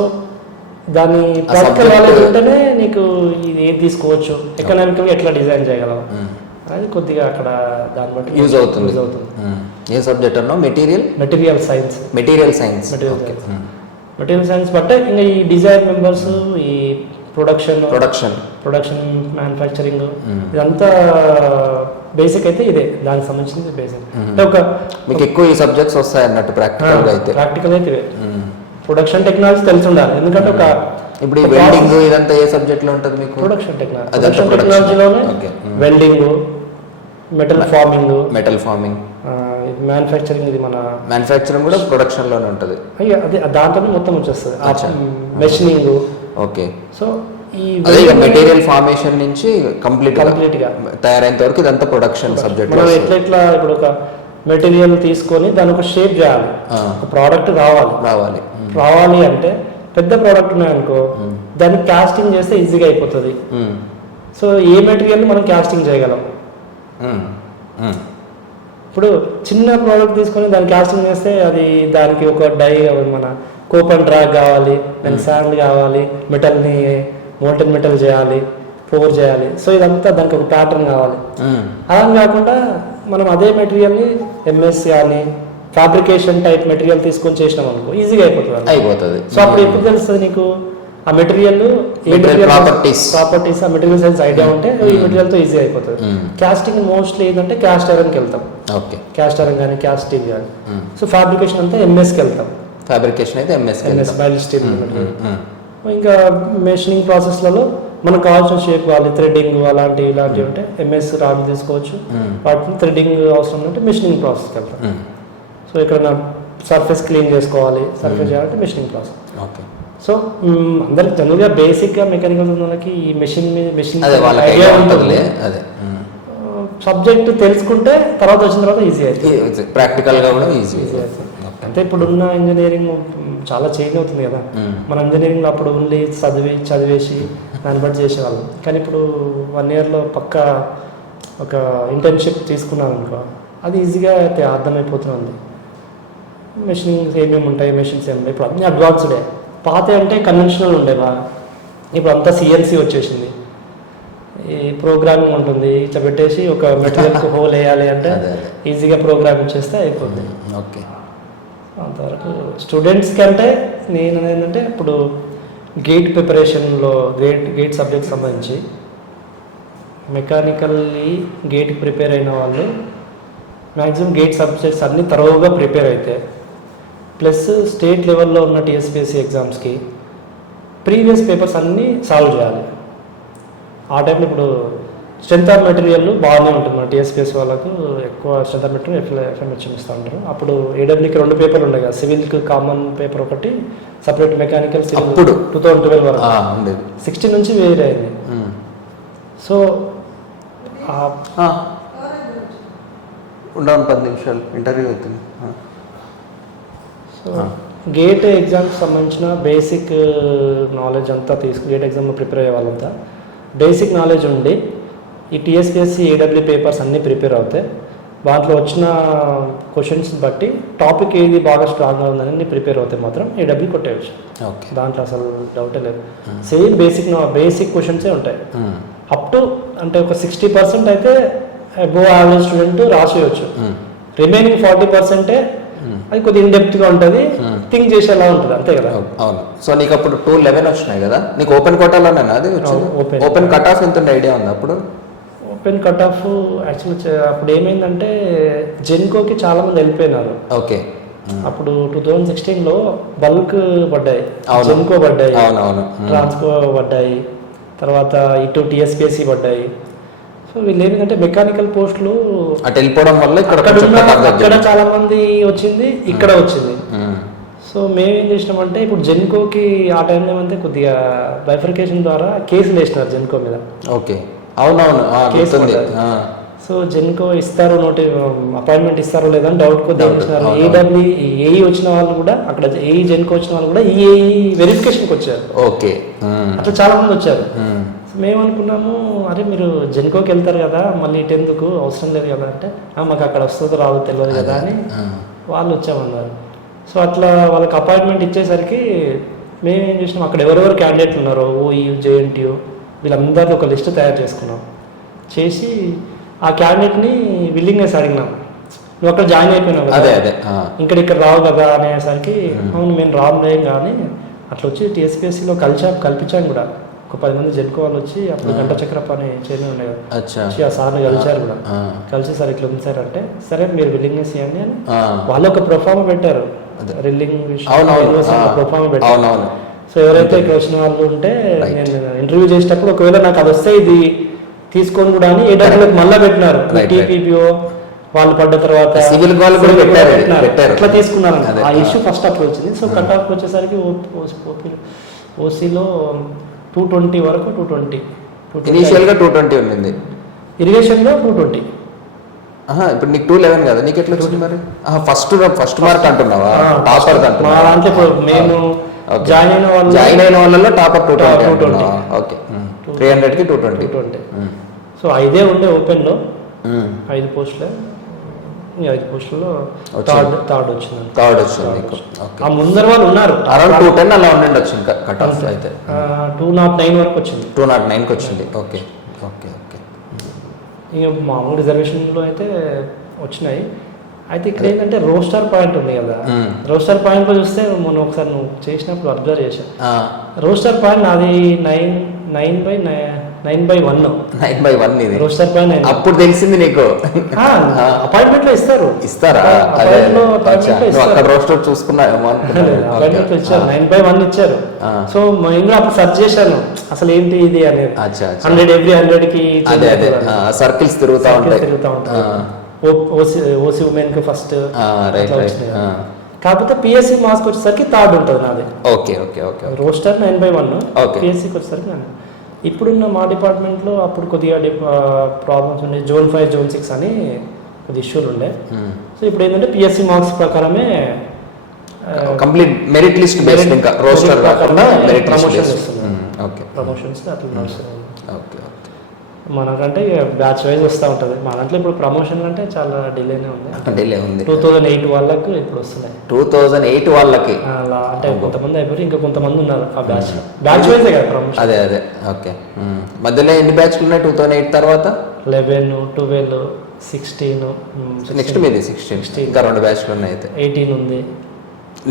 దాని ప్రాక్టికల్ నాలెడ్జ్ ఉంటేనే నీకు ఇది ఏది తీసుకోవచ్చు, ఎకనామికల్గా ఎట్లా డిజైన్ చేయగలవు అది కొద్దిగా అక్కడ దాన్ని బట్టి యూజ్ అవుతుంది. ఏ సబ్జెక్ట్ అన్నా? మెటీరియల్ సైన్స్ బట్టే ఇంకా ఈ డిజైన్ మెంబర్స్, ఈ ప్రొడక్షన్ మ్యానుఫ్యాక్చరింగ్, ఇదంతా బేసిక్ అయితే ఇదే, దానికి సంబంధించింది బేసిక్. అంటే మీకు ఎక్కువ ఈ సబ్జెక్ట్స్ వస్తాయి అన్నట్టు ప్రాక్టికల్ అయితే ఇవే. ప్రొడక్షన్ టెక్నాలజీ తెలిసి ఉండాలి, ఎందుకంటే ఒక ఇప్పుడు ఈ వెల్డింగ్ ఇదంతా ఏ సబ్జెక్ట్ లో ఉంటుంది మీకు? ప్రొడక్షన్ టెక్నాలజీలోనే వెల్డింగ్, మెటల్ ఫార్మింగ్, మ్యానుఫ్యాక్చరింగ్. ఇది మన మ్యానుఫ్యాక్చరింగ్ కూడా ప్రొడక్షన్ లోనే ఉంటుంది. అదే దాంట్లోనే మొత్తం వచ్చేస్తుంది. మెషినింగ్. ఓకే. సో ఈ మెటీరియల్ ఫార్మేషన్ నుంచి కంప్లీట్ గా తయారైనంత వరకు ఇదంతా ప్రొడక్షన్ సబ్జెక్ట్. మనం ఎట్లా ఇప్పుడు ఒక మెటీరియల్ తీసుకొని దాని ఒక షేప్ చేయాలి, ఒక ప్రోడక్ట్ రావాలి అంటే పెద్ద ప్రోడక్ట్ ఉన్నాయనుకో దాన్ని కాస్టింగ్ చేస్తే ఈజీగా అయిపోతుంది. సో ఏ మెటీరియల్ మనం కాస్టింగ్ చేయగలం. ఇప్పుడు చిన్న ప్రోడక్ట్ తీసుకొని దాన్ని కాస్టింగ్ చేస్తే అది దానికి ఒక డై, మన కోప్ అండ్ డ్రాగ్ కావాలి, దానికి శాండ్ కావాలి, మెటల్ని మోల్టెన్ మెటల్ చేయాలి, పోర్ చేయాలి. సో ఇదంతా దానికి ఒక ప్యాటర్న్ కావాలి. అలా కాకుండా మనం అదే మెటీరియల్ని ఎంఎస్ కానీ ఫ్యాబ్రికేషన్ టైప్ మెటీరియల్ తీసుకొని చేసినాం అనుకో ఈజీగా అయిపోతుంది. సో అప్పుడు ఎప్పుడు తెలుస్తుంది నీకు ఆ మెటీరియల్ ప్రాపర్టీస్, ఆ మెటీరియల్ సైన్స్ ఐడియా ఉంటే ఈ మెటీరియల్తో ఈజీ అయిపోతుంది. కాస్టింగ్ మోస్ట్లీ ఏంటంటే క్యాస్ట్ ఐరన్కి వెళ్తాం, క్యాస్ట్ ఐరన్ కానీ క్యాస్ట్ స్టీల్ కానీ. సో ఫ్యాబ్రికేషన్ అంతా ఎంఎస్కి వెళ్తాం. ఫ్యాబ్రికేషన్ అయితే ఎంఎస్ బైల్ స్టీల్. ఇంకా మెషినింగ్ ప్రాసెస్లలో మనకు కావాల్సిన షేప్ కావాలి, థ్రెడ్డింగ్ ఇలాంటివి ఉంటే ఎంఎస్ రామ్ తీసుకోవచ్చు. వాటిని థ్రెడ్డింగ్ అవసరం ఉంటే మెషినింగ్ ప్రాసెస్కి వెళ్తాం. సో ఇక్కడ సర్ఫేస్ క్లీన్ చేసుకోవాలి, సర్ఫేస్ చేయాలంటే మెషినింగ్ ప్రాసెస్. సో అందరికి జనరల్గా బేసిక్గా మెకానికల్ వాళ్ళకి ఈ మెషిన్ ఐడియా ఉంటుంది. సబ్జెక్ట్ తెలుసుకుంటే తర్వాత వచ్చిన తర్వాత ఈజీ అవుతుంది, ప్రాక్టికల్గా కూడా ఈజీ అవుతుంది. అంటే ఇప్పుడున్న ఇంజనీరింగ్ చాలా చేంజ్ అవుతుంది కదా. మన ఇంజనీరింగ్ అప్పుడు ఓన్లీ చదివేసి దాన్ని బట్టి చేసేవాళ్ళం. కానీ ఇప్పుడు 1 yearలో పక్క ఒక ఇంటర్న్షిప్ తీసుకున్నాను అనుకో అది ఈజీగా అయితే అర్థమైపోతుంది. మెషినింగ్ ఏమేమి ఉంటాయి, మెషిన్స్ ఏమి ఇప్పుడు అన్నీ అడ్వాన్స్డే. పాత అంటే కన్వెన్షనల్ ఉండేవా, ఇప్పుడు అంతా సిఎన్సి వచ్చేసింది. ఈ ప్రోగ్రామింగ్ ఉంటుంది, ఇట్లా పెట్టేసి ఒక మెటీరియల్కి హోల్ వేయాలి అంటే ఈజీగా ప్రోగ్రామింగ్ చేస్తే అయిపోతుంది. ఓకే. అంతవరకు స్టూడెంట్స్కి అంటే నేను ఏంటంటే ఇప్పుడు గేట్ ప్రిపరేషన్లో గేట్ సబ్జెక్ట్ సంబంధించి మెకానికల్లీ గేట్కి ప్రిపేర్ అయిన వాళ్ళు మ్యాక్సిమం గేట్ సబ్జెక్ట్స్ అన్నీ తరోగా ప్రిపేర్ అయితే ప్లస్ స్టేట్ లెవెల్లో ఉన్న టీఎస్పీఎస్సీ ఎగ్జామ్స్కి ప్రీవియస్ పేపర్స్ అన్నీ సాల్వ్ చేయాలి. ఆ టైంలో ఇప్పుడు స్ట్రెంత్ ఆఫ్ మెటీరియల్ బాగానే ఉంటుంది మన టీఎస్పీఎస్సీ వాళ్ళకు ఎక్కువ స్ట్రెంత్ ఆఫ్ మెటీరియల్ ఎఫ్ఎంహెచ్ఎం ఇస్తూ ఉంటారు. అప్పుడు ఏడబ్ల్యూకి 2 పేపర్లు ఉన్నాయి కదా, సివిల్కి కామన్ పేపర్ ఒకటి, సపరేట్ మెకానికల్ సివిల్ 2012 వరకు 16 నుంచి వేరే అయింది. సో ఉండవు 10 నిమిషాలు ఇంటర్వ్యూ అవుతుంది. సో గేట్ ఎగ్జామ్కి సంబంధించిన బేసిక్ నాలెడ్జ్ అంతా గేట్ ఎగ్జామ్లో ప్రిపేర్ అయ్యే వాళ్ళంతా బేసిక్ నాలెడ్జ్ ఉండి ఈ టీఎస్పీఎస్సీ ఏడబ్ల్యూ పేపర్స్ అన్నీ ప్రిపేర్ అవుతాయి. దాంట్లో వచ్చిన క్వశ్చన్స్ బట్టి టాపిక్ ఏది బాగా స్ట్రాంగ్గా ఉందని ప్రిపేర్ అవుతాయి మాత్రం ఏడబ్ల్యూ కొట్టేయచ్చు. దాంట్లో అసలు డౌటే లేదు. సేమ్ బేసిక్ క్వశ్చన్సే ఉంటాయి. అప్ టు అంటే ఒక 60% అయితే అబోవ్ యావరేజ్ స్టూడెంట్ రాసేయచ్చు. రిమైనింగ్ 40% అది కొద్దిగా ఇన్డెప్త్గా ఉంటుంది, థింక్ చేసేలా ఉంటుంది, అంతే కదా. అవును. సో నీకు అప్పుడు 211 వచ్చినాయి కదా, నీకు ఓపెన్ కోటాలోనే అది ఓపెన్ కట్ ఆఫ్ ఎంత ఐడియా ఉంది అప్పుడు? ఓపెన్ కట్ ఆఫ్ యాక్చువల్లీ అప్పుడు ఏమైందంటే జెన్కోకి చాలా మంది వెళ్ళిపోయినారు. ఓకే. అప్పుడు 2016లో బల్క్ పడ్డాయి, జెన్కో పడ్డాయి, ట్రాన్స్కో పడ్డాయి, తర్వాత ఇటు టీఎస్పీఎస్సీ పడ్డాయి. సో వీళ్ళు ఏంటంటే మెకానికల్ పోస్టులు అటు వెళ్ళిపోవడం వల్ల అక్కడ చాలా మంది వచ్చింది, ఇక్కడ వచ్చింది. సో మేమేం చేసినామంటే ఇప్పుడు జెన్కోకి ఆ టైంలో ఏమంటే కొద్దిగా బైఫర్కేషన్ ద్వారా కేసులు వేసినారు జెన్కో మీద. ఓకే, అవునవును. సో జెన్కో ఇస్తారు, అపాయింట్మెంట్ ఇస్తారో లేదని డౌట్ కొద్దిగా వచ్చినారు. ఏడబ్ల్యూ ఏఈ వచ్చిన వాళ్ళు కూడా అక్కడ ఏఈ జెన్కో వచ్చిన వాళ్ళు కూడా ఈ వెరిఫికేషన్కి వచ్చారు. ఓకే, అట్లా చాలా మంది వచ్చారు. మేము అనుకున్నాము, అరే మీరు జెన్కోకి వెళ్తారు కదా, మళ్ళీ ఇటు ఎందుకు, అవసరం లేదు కదా అంటే, మాకు అక్కడ వస్తుందో రాదో తెలియదు కదా అని వాళ్ళు వచ్చామన్నారు. సో అట్లా వాళ్ళకి అపాయింట్మెంట్ ఇచ్చేసరికి మేము ఏం చేసినాం, అక్కడ ఎవరెవరు క్యాండిడేట్లు ఉన్నారో ఓయూ జేఎన్టీయూ వీళ్ళందరినీ ఒక లిస్ట్ తయారు చేసుకున్నాం. చేసి ఆ క్యాండిడేట్ని విల్లింగ్నెస్ అడిగినాం, నువ్వు అక్కడ జాయిన్ అయిపోయినావు కదా, ఇక్కడ రావు కదా అనేసరికి అవును మేము రాలేం కానీ అట్లా వచ్చి టీఎస్పీఎస్సీలో కల్పించాం కూడా. ఒక 10 మంది జెన్కో వాళ్ళు వచ్చి అప్పుడు గంట చక్రప్ప అని చైర్మన్ ఉండే కదా, వచ్చి ఆ సార్ని కలిశారు కూడా. కలిసి సార్ ఇట్లా ఉంది సార్ అంటే, సరే మీరు విల్లింగ్నెస్ ఇవ్వండి అని వాళ్ళు ఒక ప్రొఫార్మా పెట్టారు, రిల్లింగ్ ప్రొఫార్మా పెట్టారు. సో ఎవరైతే ఇక్కడ వచ్చిన వాళ్ళు ఉంటే నేను ఇంటర్వ్యూ చేసేటప్పుడు ఒకవేళ నాకు అది వస్తే ఇది తీసుకొని కూడా అని ఏడాదిలోకి మళ్ళీ పెట్టినారు. టీపీపీఓ వాళ్ళు పడ్డ తర్వాత అట్లా తీసుకున్నారు. ఆ ఇష్యూ ఫస్ట్ అప్పుడు వచ్చింది. సో కట్ ఆఫ్ వచ్చేసరికి ఓసీలో 220 వరకు 220 ఇనిషియల్గా 220 ఉండింది. ఇరిగేషన్లో 220. ఇప్పుడు నీకు 211 కదా, నీకు ఎట్లా వచ్చింది మరి? ఫస్ట్ మార్క్ అంటున్నావా? టాపర్ మా దాంట్లో ఇప్పుడు మేము జాయిన్ అయిన వాళ్ళలో టాపర్ 220. ఓకే, 300కి 220. సో 5 ఉండే ఓపెన్లో 5 పోస్టులే, 5 పోస్టుల్లో థర్డ్ వచ్చింది. ఆ ముందర వాళ్ళు ఉన్నారు అరౌండ్ 210 అలా ఉండండి వచ్చింది కట్ ఆఫ్ అయితే 209 వరకు వచ్చింది. 209కి వచ్చింది. Okay okay okay. ఇక మామూలు రిజర్వేషన్లో అయితే వచ్చినాయి. అయితే ఇక్కడ ఏంటంటే రోస్టర్ పాయింట్ ఉంది కదా, రోస్టర్ పాయింట్లో చూస్తే మొన్న ఒకసారి నువ్వు చేసినప్పుడు అబ్జర్వ్ చేశాను. రోస్టర్ పాయింట్ నాది 9/1 ఇది రోస్టర్ పాయింట్. అప్పుడు తెలిసింది నీకు? అపాయింట్మెంట్ లో ఇస్తారా? అక్కడ రోస్టర్ చూసుకున్నామో అపాయింట్మెంట్ లో ఇచ్చారు, 9/1 ఇచ్చారు. సో నేను అప్పుడు సెర్చ్ చేశాను అసలు ఏంటి ఇది అనేది. 100 ఎవ్రీ 100కి సర్కిల్స్ తిరుగుతూ ఉంటాయి. ఓసీ ఉమెన్ కి ఫస్ట్, కాకపోతే పిఎస్సి మార్క్స్ వచ్చేసరికి థర్డ్ ఉంటుంది నాది. Okay okay okay. రోస్టర్ 9/1, పిఎస్సికి వచ్చేసరికి ఇప్పుడున్న మా డిపార్ట్మెంట్లో అప్పుడు కొద్దిగా ప్రాబ్లమ్స్ ఉండే, Zone 5 Zone 6 అని కొద్ది ఇష్యూలు ఉండే. సో ఇప్పుడు ఏంటంటే పిఎస్సి మార్క్స్ ప్రకారమే కంప్లీట్ మెరిట్ లిస్ట్ బేస్డ్, ఇంకా రోస్టర్ కాకుండా మెరిట్ ప్రమోషన్స్ వస్తున్నాయి. ఓకే, ప్రమోషన్స్ అట్లా నడుస్తున్నాయి. ఓకే, మనకంటే బ్యాచ్ వైజ్ వస్తూ ఉంటుంది. మా దాంట్లో ఇప్పుడు ప్రమోషన్ అంటే చాలా డిలే ఉంది. 2008 వాళ్ళకి ఇప్పుడు వస్తున్నాయి. 2008 వాళ్ళకి అంటే కొంతమంది అయిపోయి ఇంకా కొంతమంది ఉన్నారు ఆ బ్యాచ్ బ్యాచ్ వైజ్ కదా ప్రమోషన్. అదే ఓకే. మధ్యలో ఎన్ని బ్యాచ్లు ఉన్నాయి 2008 తర్వాత? 11, 12, 16. నెక్స్ట్ మీది 16. ఇంకా 2 బ్యాచ్లు ఉన్నాయి. అయితే 18 ఉంది.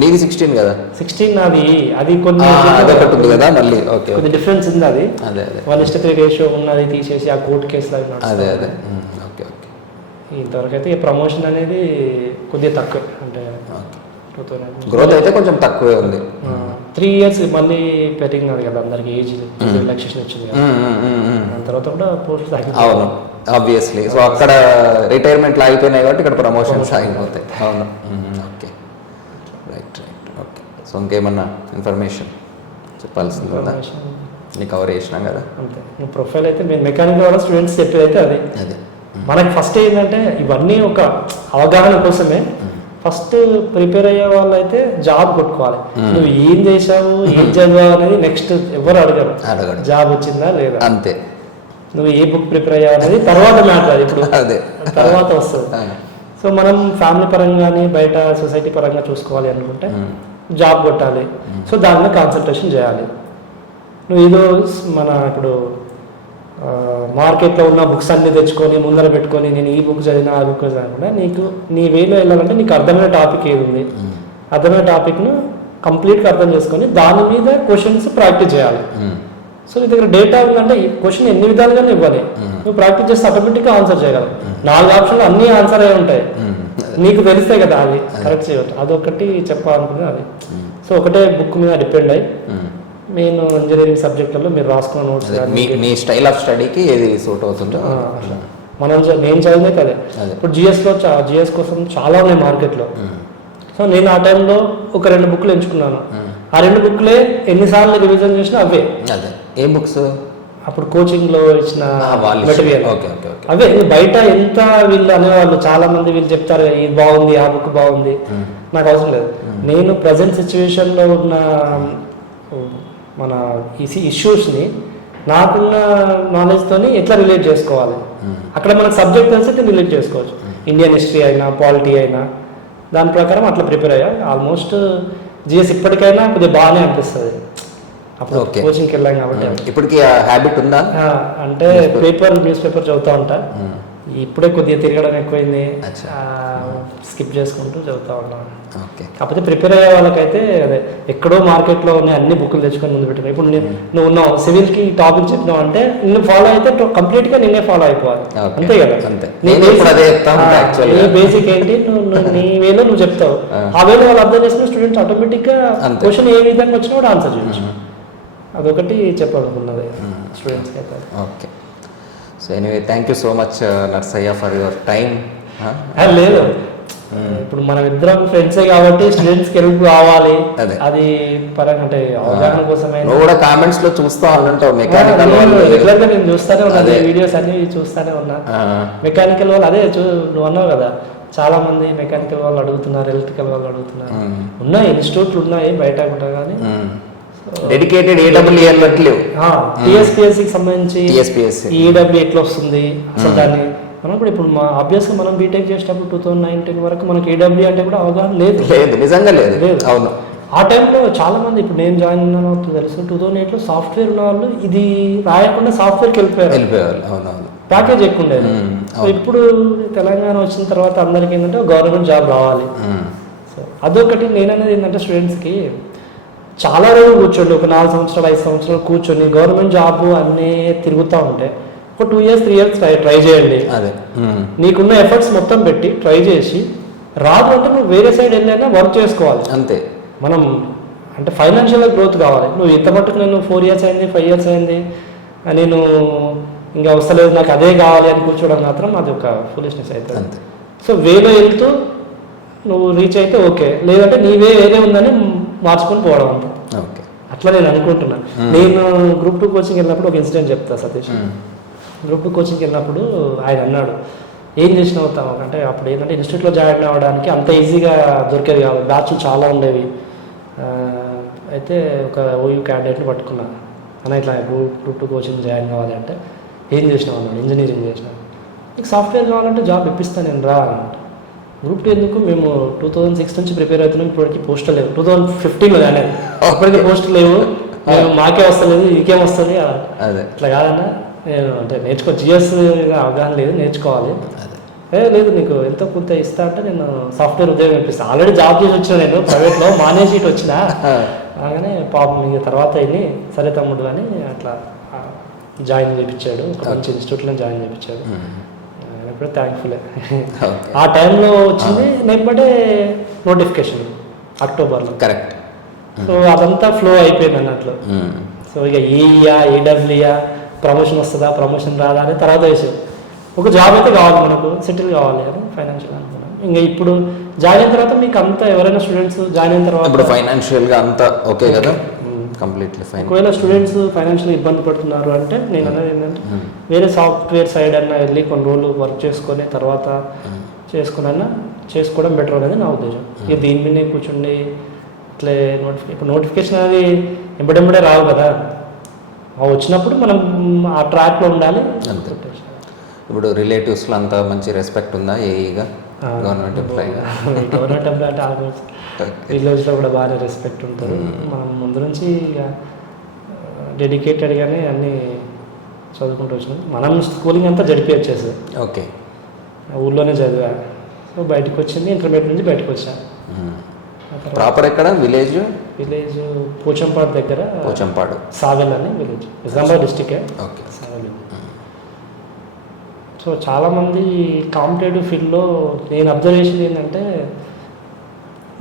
నీది 16 కదా? 16 అది కొన్ని అదొకటి ఉంది కదా మళ్ళీ. ఓకే, కొద్ది డిఫరెన్స్ ఉంది అది. అదే అదే 1:3 రేషియో ఉన్నది తీసేసి ఆ కోర్టు కేసులు అవి అదే నడుస్తాయి. అదే ఓకే ఓకే. ఇంతవరకు అయితే ప్రమోషన్ అనేది కొద్దిగా తక్కువ, అంటే గ్రోత్ అయితే కొంచెం తక్కువే ఉంది. 3 years మళ్ళీ పెరిగినది కదా అందరికి, ఏజ్ రిలాక్సేషన్ వచ్చింది కదా. దాని తర్వాత కూడా పోస్ట్ అవును ఆబ్వియస్లీ. సో అక్కడ రిటైర్మెంట్లు ఆగిపోయినాయి కాబట్టి ఇక్కడ ప్రమోషన్స్ ఆగిపోతాయి. అవును okay right right okay. So ఇంకేమన్నా ఇన్ఫర్మేషన్ చెప్పాల్సింది ఉందా? నీ కవర్ చేసినాం కదా. అంతే. ప్రొఫైల్ అయితే మేము మెకానికల్ వాళ్ళ స్టూడెంట్స్ చెప్పేది అయితే అది. అదే మనకి ఫస్ట్ ఏంటంటే ఇవన్నీ ఒక అవగాహన కోసమే. ఫస్ట్ ప్రిపేర్ అయ్యే వాళ్ళు అయితే జాబ్ కొట్టుకోవాలి. నువ్వు ఏం చేసావు, ఏం చదివావు అనేది నెక్స్ట్ ఎవరు అడగరు. జాబ్ వచ్చిందా లేదా అంతే. నువ్వు ఏ బుక్ ప్రిపేర్ అయ్యావు అనేది తర్వాత మ్యాటర్, ఇప్పుడు అదే తర్వాత వస్తుంది. సో మనం ఫ్యామిలీ పరంగా కానీ బయట సొసైటీ పరంగా చూసుకోవాలి అనుకుంటే జాబ్ కొట్టాలి. సో దాని మీద కాన్సన్ట్రేషన్ చేయాలి. నువ్వు ఏదో మన ఇప్పుడు మార్కెట్లో ఉన్న బుక్స్ అన్ని తెచ్చుకొని ముందర పెట్టుకొని నేను ఈ బుక్ చదివినా ఆ బుక్ చదివినా, నీకు నీ వేలో వెళ్ళాలంటే నీకు అర్థమైన టాపిక్ ఏది ఉంది, అర్థమైన టాపిక్ను కంప్లీట్గా అర్థం చేసుకొని దాని మీద క్వశ్చన్స్ ప్రాక్టీస్ చేయాలి. సో నీ దగ్గర డేటా ఉందంటే ఈ క్వశ్చన్ ఎన్ని విధాలుగానే ఇవ్వాలి. నువ్వు ప్రాక్టీస్ చేస్తే ఆటోమేటిక్గా ఆన్సర్ చేయగలవు. 4 ఆప్షన్లు అన్ని ఆన్సర్ అయి ఉంటాయి, నీకు తెలిస్తే కదా అది కరెక్ట్ చేయవచ్చు. అదొకటి చెప్పాలనుకున్నది అది. సో ఒకటే బుక్ మీద డిపెండ్ అయ్యి నేను ఇంజనీరింగ్ సబ్జెక్టులలో మీరు రాసుకున్న నోట్స్ మీ స్టైల్ ఆఫ్ స్టడీకి ఏది సూట్ అవుతుందో నేను చదివితే కదే. ఇప్పుడు జిఎస్ కోసం చాలా ఉన్నాయి మార్కెట్లో. సో నేను ఆ టైంలో ఒక 2 బుక్లు ఎంచుకున్నాను. ఆ 2 బుక్లే ఎన్నిసార్లు రివిజన్ చేసినా అవే. ఏ బుక్స్? అప్పుడు కోచింగ్ లో ఇచ్చిన మెటీరియల్ అవే. బయట ఎంత వీళ్ళు అనేవాళ్ళు చాలా మంది, వీళ్ళు చెప్తారు ఇది బాగుంది, ఆ బుక్ బాగుంది, నాకు అవసరం లేదు. నేను ప్రజెంట్ సిచ్యువేషన్ లో ఉన్న మన ఇష్యూస్ని నాకున్న నాలెడ్జ్తోని ఎట్లా రిలేట్ చేసుకోవాలి, అక్కడ మనకు సబ్జెక్ట్ తెలిసి రిలేట్ చేసుకోవచ్చు. ఇండియన్ హిస్టరీ అయినా పాలిటీ అయినా దాని ప్రకారం అట్లా ప్రిపేర్ అయ్యా. ఆల్మోస్ట్ జిఎస్ ఇప్పటికైనా కొద్దిగా బాగానే అనిపిస్తుంది. అప్పుడు కోచింగ్కి వెళ్ళాం కాబట్టి. ఇప్పటికి హ్యాబిట్ ఉందా అంటే న్యూస్ పేపర్ చదువుతూ ఉంటా. ఇప్పుడే కొద్దిగా తిరగడం ఎక్కువైంది, స్కిప్ చేసుకుంటూ చదువుతా ఉన్నాను. కాకపోతే ప్రిపేర్ అయ్యే వాళ్ళకైతే అదే ఎక్కడో మార్కెట్లో ఉన్నాయి అన్ని బుక్లు తెచ్చుకొని ముందు పెట్టిన. ఇప్పుడు నువ్వు ఉన్నావు సివిల్కి టాపిక్ చెప్పినావు అంటే నిన్ను ఫాలో అయితే కంప్లీట్గా నిన్నే ఫాలో అయిపోవాలి, అంతే కదా. నీ బేసిక్ ఏంటి, నీ వేలో నువ్వు చెప్తావు, ఆ వేలో వాళ్ళు అర్థం చేసుకుని స్టూడెంట్స్ ఆటోమేటిక్గా క్వశ్చన్ ఏ విధంగా వచ్చినా కూడా ఆన్సర్ చేయొచ్చు. అదొకటి చెప్పాలనుకున్నది స్టూడెంట్స్కి అయితే. Okay. So anyway thank you so much Narsaiah for your time. లేదు ఇప్పుడు మనం ఇద్దరం ఫ్రెండ్సే కాబట్టి స్టూడెంట్స్కి హెల్ప్ కావాలి, అది పరంగా అంటే అవగాహన కోసమే. నువ్వు కూడా కామెంట్స్ లో చూస్తా ఉంటావు మెకానికల్ రెగ్యులర్గా నేను చూస్తానే ఉన్నా, వీడియోస్ అన్ని చూస్తానే ఉన్నా. మెకానికల్ వాళ్ళు అదే నువ్వు అన్నావు కదా, చాలా మంది మెకానికల్ వాళ్ళు అడుగుతున్నారు, ఎలక్ట్రికల్ వాళ్ళు అడుగుతున్నారు. ఉన్నాయి ఇన్స్టిట్యూట్లు ఉన్నాయి బయట కూడా, కానీ డెడికేటెడ్ ఏడబ్ల్యూ అన్నట్లు టీఎస్పీఎస్సీకి సంబంధించి ఈడబ్ల్యూ ఎట్లా వస్తుంది అసలు దాన్ని మనం కూడా ఇప్పుడు ఆబ్వియస్గా మనం బీటెక్ చేసేటప్పుడు 2019 వరకు మనకి ఏడబ్ల్యూ అంటే కూడా అవగాహన లేదు, నిజంగా లేదు. అవును, ఆ టైంలో చాలా మంది, ఇప్పుడు నేను జాయిన్ అయినా తెలుసు 2008లో సాఫ్ట్వేర్ ఉన్న వాళ్ళు ఇది రాయకుండా సాఫ్ట్వేర్కి వెళ్ళిపోయారు. ప్యాకేజ్ ఎక్కువ ఉండేది. ఇప్పుడు తెలంగాణ వచ్చిన తర్వాత అందరికీ ఏంటంటే గవర్నమెంట్ జాబ్ రావాలి. సో అదొకటి నేననేది ఏంటంటే స్టూడెంట్స్కి చాలా రోజులు కూర్చోండి, ఒక 4 సంవత్సరాలు 5 సంవత్సరాలు కూర్చొని గవర్నమెంట్ జాబ్ అన్నీ తిరుగుతూ ఉంటే ఒక 2 years 3 years ట్రై చేయండి. నీకున్న ఎఫర్ట్స్ మొత్తం పెట్టి ట్రై చేసి రాదు అంటే నువ్వు వేరే సైడ్ వెళ్ళైనా వర్క్ చేసుకోవాలి, అంతే. మనం అంటే ఫైనాన్షియల్గా గ్రోత్ కావాలి. నువ్వు ఇంత మట్టుకు నేను 4 years అయింది 5 years అయింది నేను ఇంకా వస్తలేదు నాకు అదే కావాలి అని కూర్చోవడం మాత్రం అది ఒక ఫులిష్నెస్ అవుతుంది. సో వేలో వెళ్తూ నువ్వు రీచ్ అయితే ఓకే, లేదంటే నీ వేరే ఉందని మార్చుకొని పోవడం అంతే. అట్లా నేను అనుకుంటున్నా. నేను గ్రూప్ 2 కోచింగ్ వెళ్ళినప్పుడు ఒక ఇన్సిడెంట్ చెప్తా సతీష్. గ్రూప్ 2 కోచింగ్కి వెళ్ళినప్పుడు ఆయన అన్నాడు, ఏం చేసిన అవుతావు అంటే అప్పుడు ఏంటంటే ఇన్స్టిట్యూట్లో జాయిన్ అవ్వడానికి అంత ఈజీగా దొరికేది కాదు, బ్యాచ్లు చాలా ఉండేవి. అయితే ఒక ఓయూ క్యాండిడేట్ని పట్టుకున్నా, అన్న ఇట్లా గ్రూప్ 2 కోచింగ్ జాయిన్ కావాలి అంటే ఏం చేసినావు అన్నాడు, ఇంజనీరింగ్ చేసినాను. నీకు సాఫ్ట్వేర్ కావాలంటే జాబ్ ఇప్పిస్తాను నేను రా అన్నమాట. గ్రూప్ 2 ఎందుకు, మేము 2006 నుంచి ప్రిపేర్ అవుతున్నాం, ఇప్పటికి పోస్టులు లేవు. 2015లో జాయిన్ అయ్యాను, అప్పటికి పోస్టులు లేవు, మాకే వస్తలేదు ఇంకేం వస్తుంది ఇట్లా కాదన్నా. నేను అంటే జిఎస్ అవగాహన లేదు, నేర్చుకోవాలి. లేదు నీకు ఎంతో కొంత ఇస్తా అంటే నేను సాఫ్ట్వేర్ ఉద్యోగం ఇప్పిస్తాను. ఆల్రెడీ జాబ్ చేసి వచ్చిన నేను ప్రైవేట్లో మానేసి ఇటు వచ్చిన. అలాగనే పాపం ఇక తర్వాత అయింది సరే తమ్ముడు అని అట్లా జాయిన్ చేయించాడు. ఒక మంచి ఇన్స్టిట్యూట్లో జాయిన్ చేయించాడు. ఎప్పుడో థ్యాంక్ఫుల్. ఆ టైంలో వచ్చింది నెంబడే నోటిఫికేషన్ అక్టోబర్లో. కరెక్ట్. సో అదంతా ఫ్లో అయిపోయింది అన్నట్లు. సో ఇక ఏఈయా ఏడబ్ల్యూయా ప్రమోషన్ వస్తుందా ప్రమోషన్ రాదా అని తర్వాత వేసాం. ఒక జాబ్ అయితే కావాలి మనకు, సెటిల్ కావాలి అని ఫైనాన్షియల్ అనుకున్నాను. ఇంకా ఇప్పుడు జాయిన్ అయిన తర్వాత మీకు అంతా ఎవరైనా స్టూడెంట్స్ జాయిన్ అయిన తర్వాత ఇప్పుడు ఫైనాన్షియల్గా అంతా ఓకే కదా, కంప్లీట్లీ ఫైన్. ఒకవేళ స్టూడెంట్స్ ఫైనాన్షియల్ ఇబ్బంది పడుతున్నారు అంటే నేను అన్నది ఏంటంటే వేరే సాఫ్ట్వేర్ సైడ్ అన్నా వెళ్ళి కొన్ని రోజులు వర్క్ చేసుకొని తర్వాత చేసుకోవడం బెటర్ అనేది నా ఉద్దేశం. ఇక దీని మీదే కూర్చుండి ఇట్లే ఇప్పుడు నోటిఫికేషన్ అనేది ఎంబడెంబడే రావు కదా, వచ్చినప్పుడు మనం ఆ ట్రాక్లో ఉండాలి. అంతే. ఇప్పుడు రిలేటివ్స్లో అంత మంచి రెస్పెక్ట్ ఉందా ఏఈగా, గవర్నమెంట్ ఎంప్లాయీగా? గవర్నమెంట్ ఎంప్లాయీ అంటే ఆల్మోస్ట్ విలేజ్లో కూడా బాగానే రెస్పెక్ట్ ఉంటుంది. మనం ముందు నుంచి డెడికేటెడ్గానే అన్నీ చదువుకుంటూ వచ్చినాం. మనం స్కూలింగ్ అంతా వచ్చేసి ఓకే, ఊళ్ళోనే చదివా. సో బయటకు వచ్చింది ఇంటర్మీడియట్ నుంచి బయటకు వచ్చా. ప్రాపర్ ఎక్కడ విలేజ్? విలేజ్ పోచంపాడు దగ్గర, పోచంపాడు సావెల్ అని village, Nizamabad district. Okay. Savel. So చాలామంది కాంపిటేటివ్ ఫీల్డ్లో నేను అబ్జర్వ్ చేసేది ఏంటంటే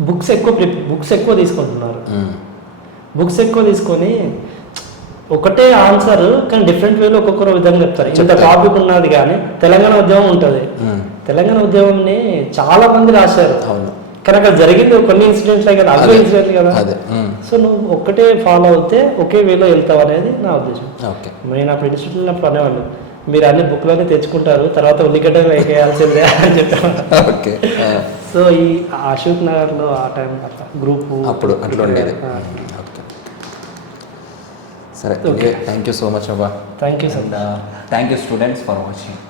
బుక్స్ ఎక్కువ తీసుకుంటున్నారు. బుక్స్ ఎక్కువ తీసుకొని ఒకటే ఆన్సర్ కానీ డిఫరెంట్ వేలో ఒక్కొక్కరు విధంగా చెప్తారు. ఇంత టాపిక్ ఉన్నది కానీ తెలంగాణ ఉద్యమం ఉంటుంది. తెలంగాణ ఉద్యమంని చాలా మంది రాశారు. కానీ అక్కడ జరిగింది కొన్ని ఇన్సిడెంట్స్ కదా, అదే ఇన్సిడెంట్ కదా. సో నువ్వు ఒక్కటే ఫాలో అవుతే ఒకే వేలో వెళ్తావు అనేది నా ఉద్దేశం. నేను అప్పుడు ఇన్స్టిట్యూట్లో అనేవాళ్ళు మీరు అన్ని బుక్లోనే తెచ్చుకుంటారు తర్వాత ఉల్లిగడ్డ వేయాల్సిందే అని చెప్పాను. సో ఈ అశోక్ నగర్లో ఆ టైం అట్లా గ్రూప్ అప్పుడు అట్లా ఉండేది. సరే, థ్యాంక్ యూ సో మచ్ అబ్బా. Thank you sir. Thank you students for watching.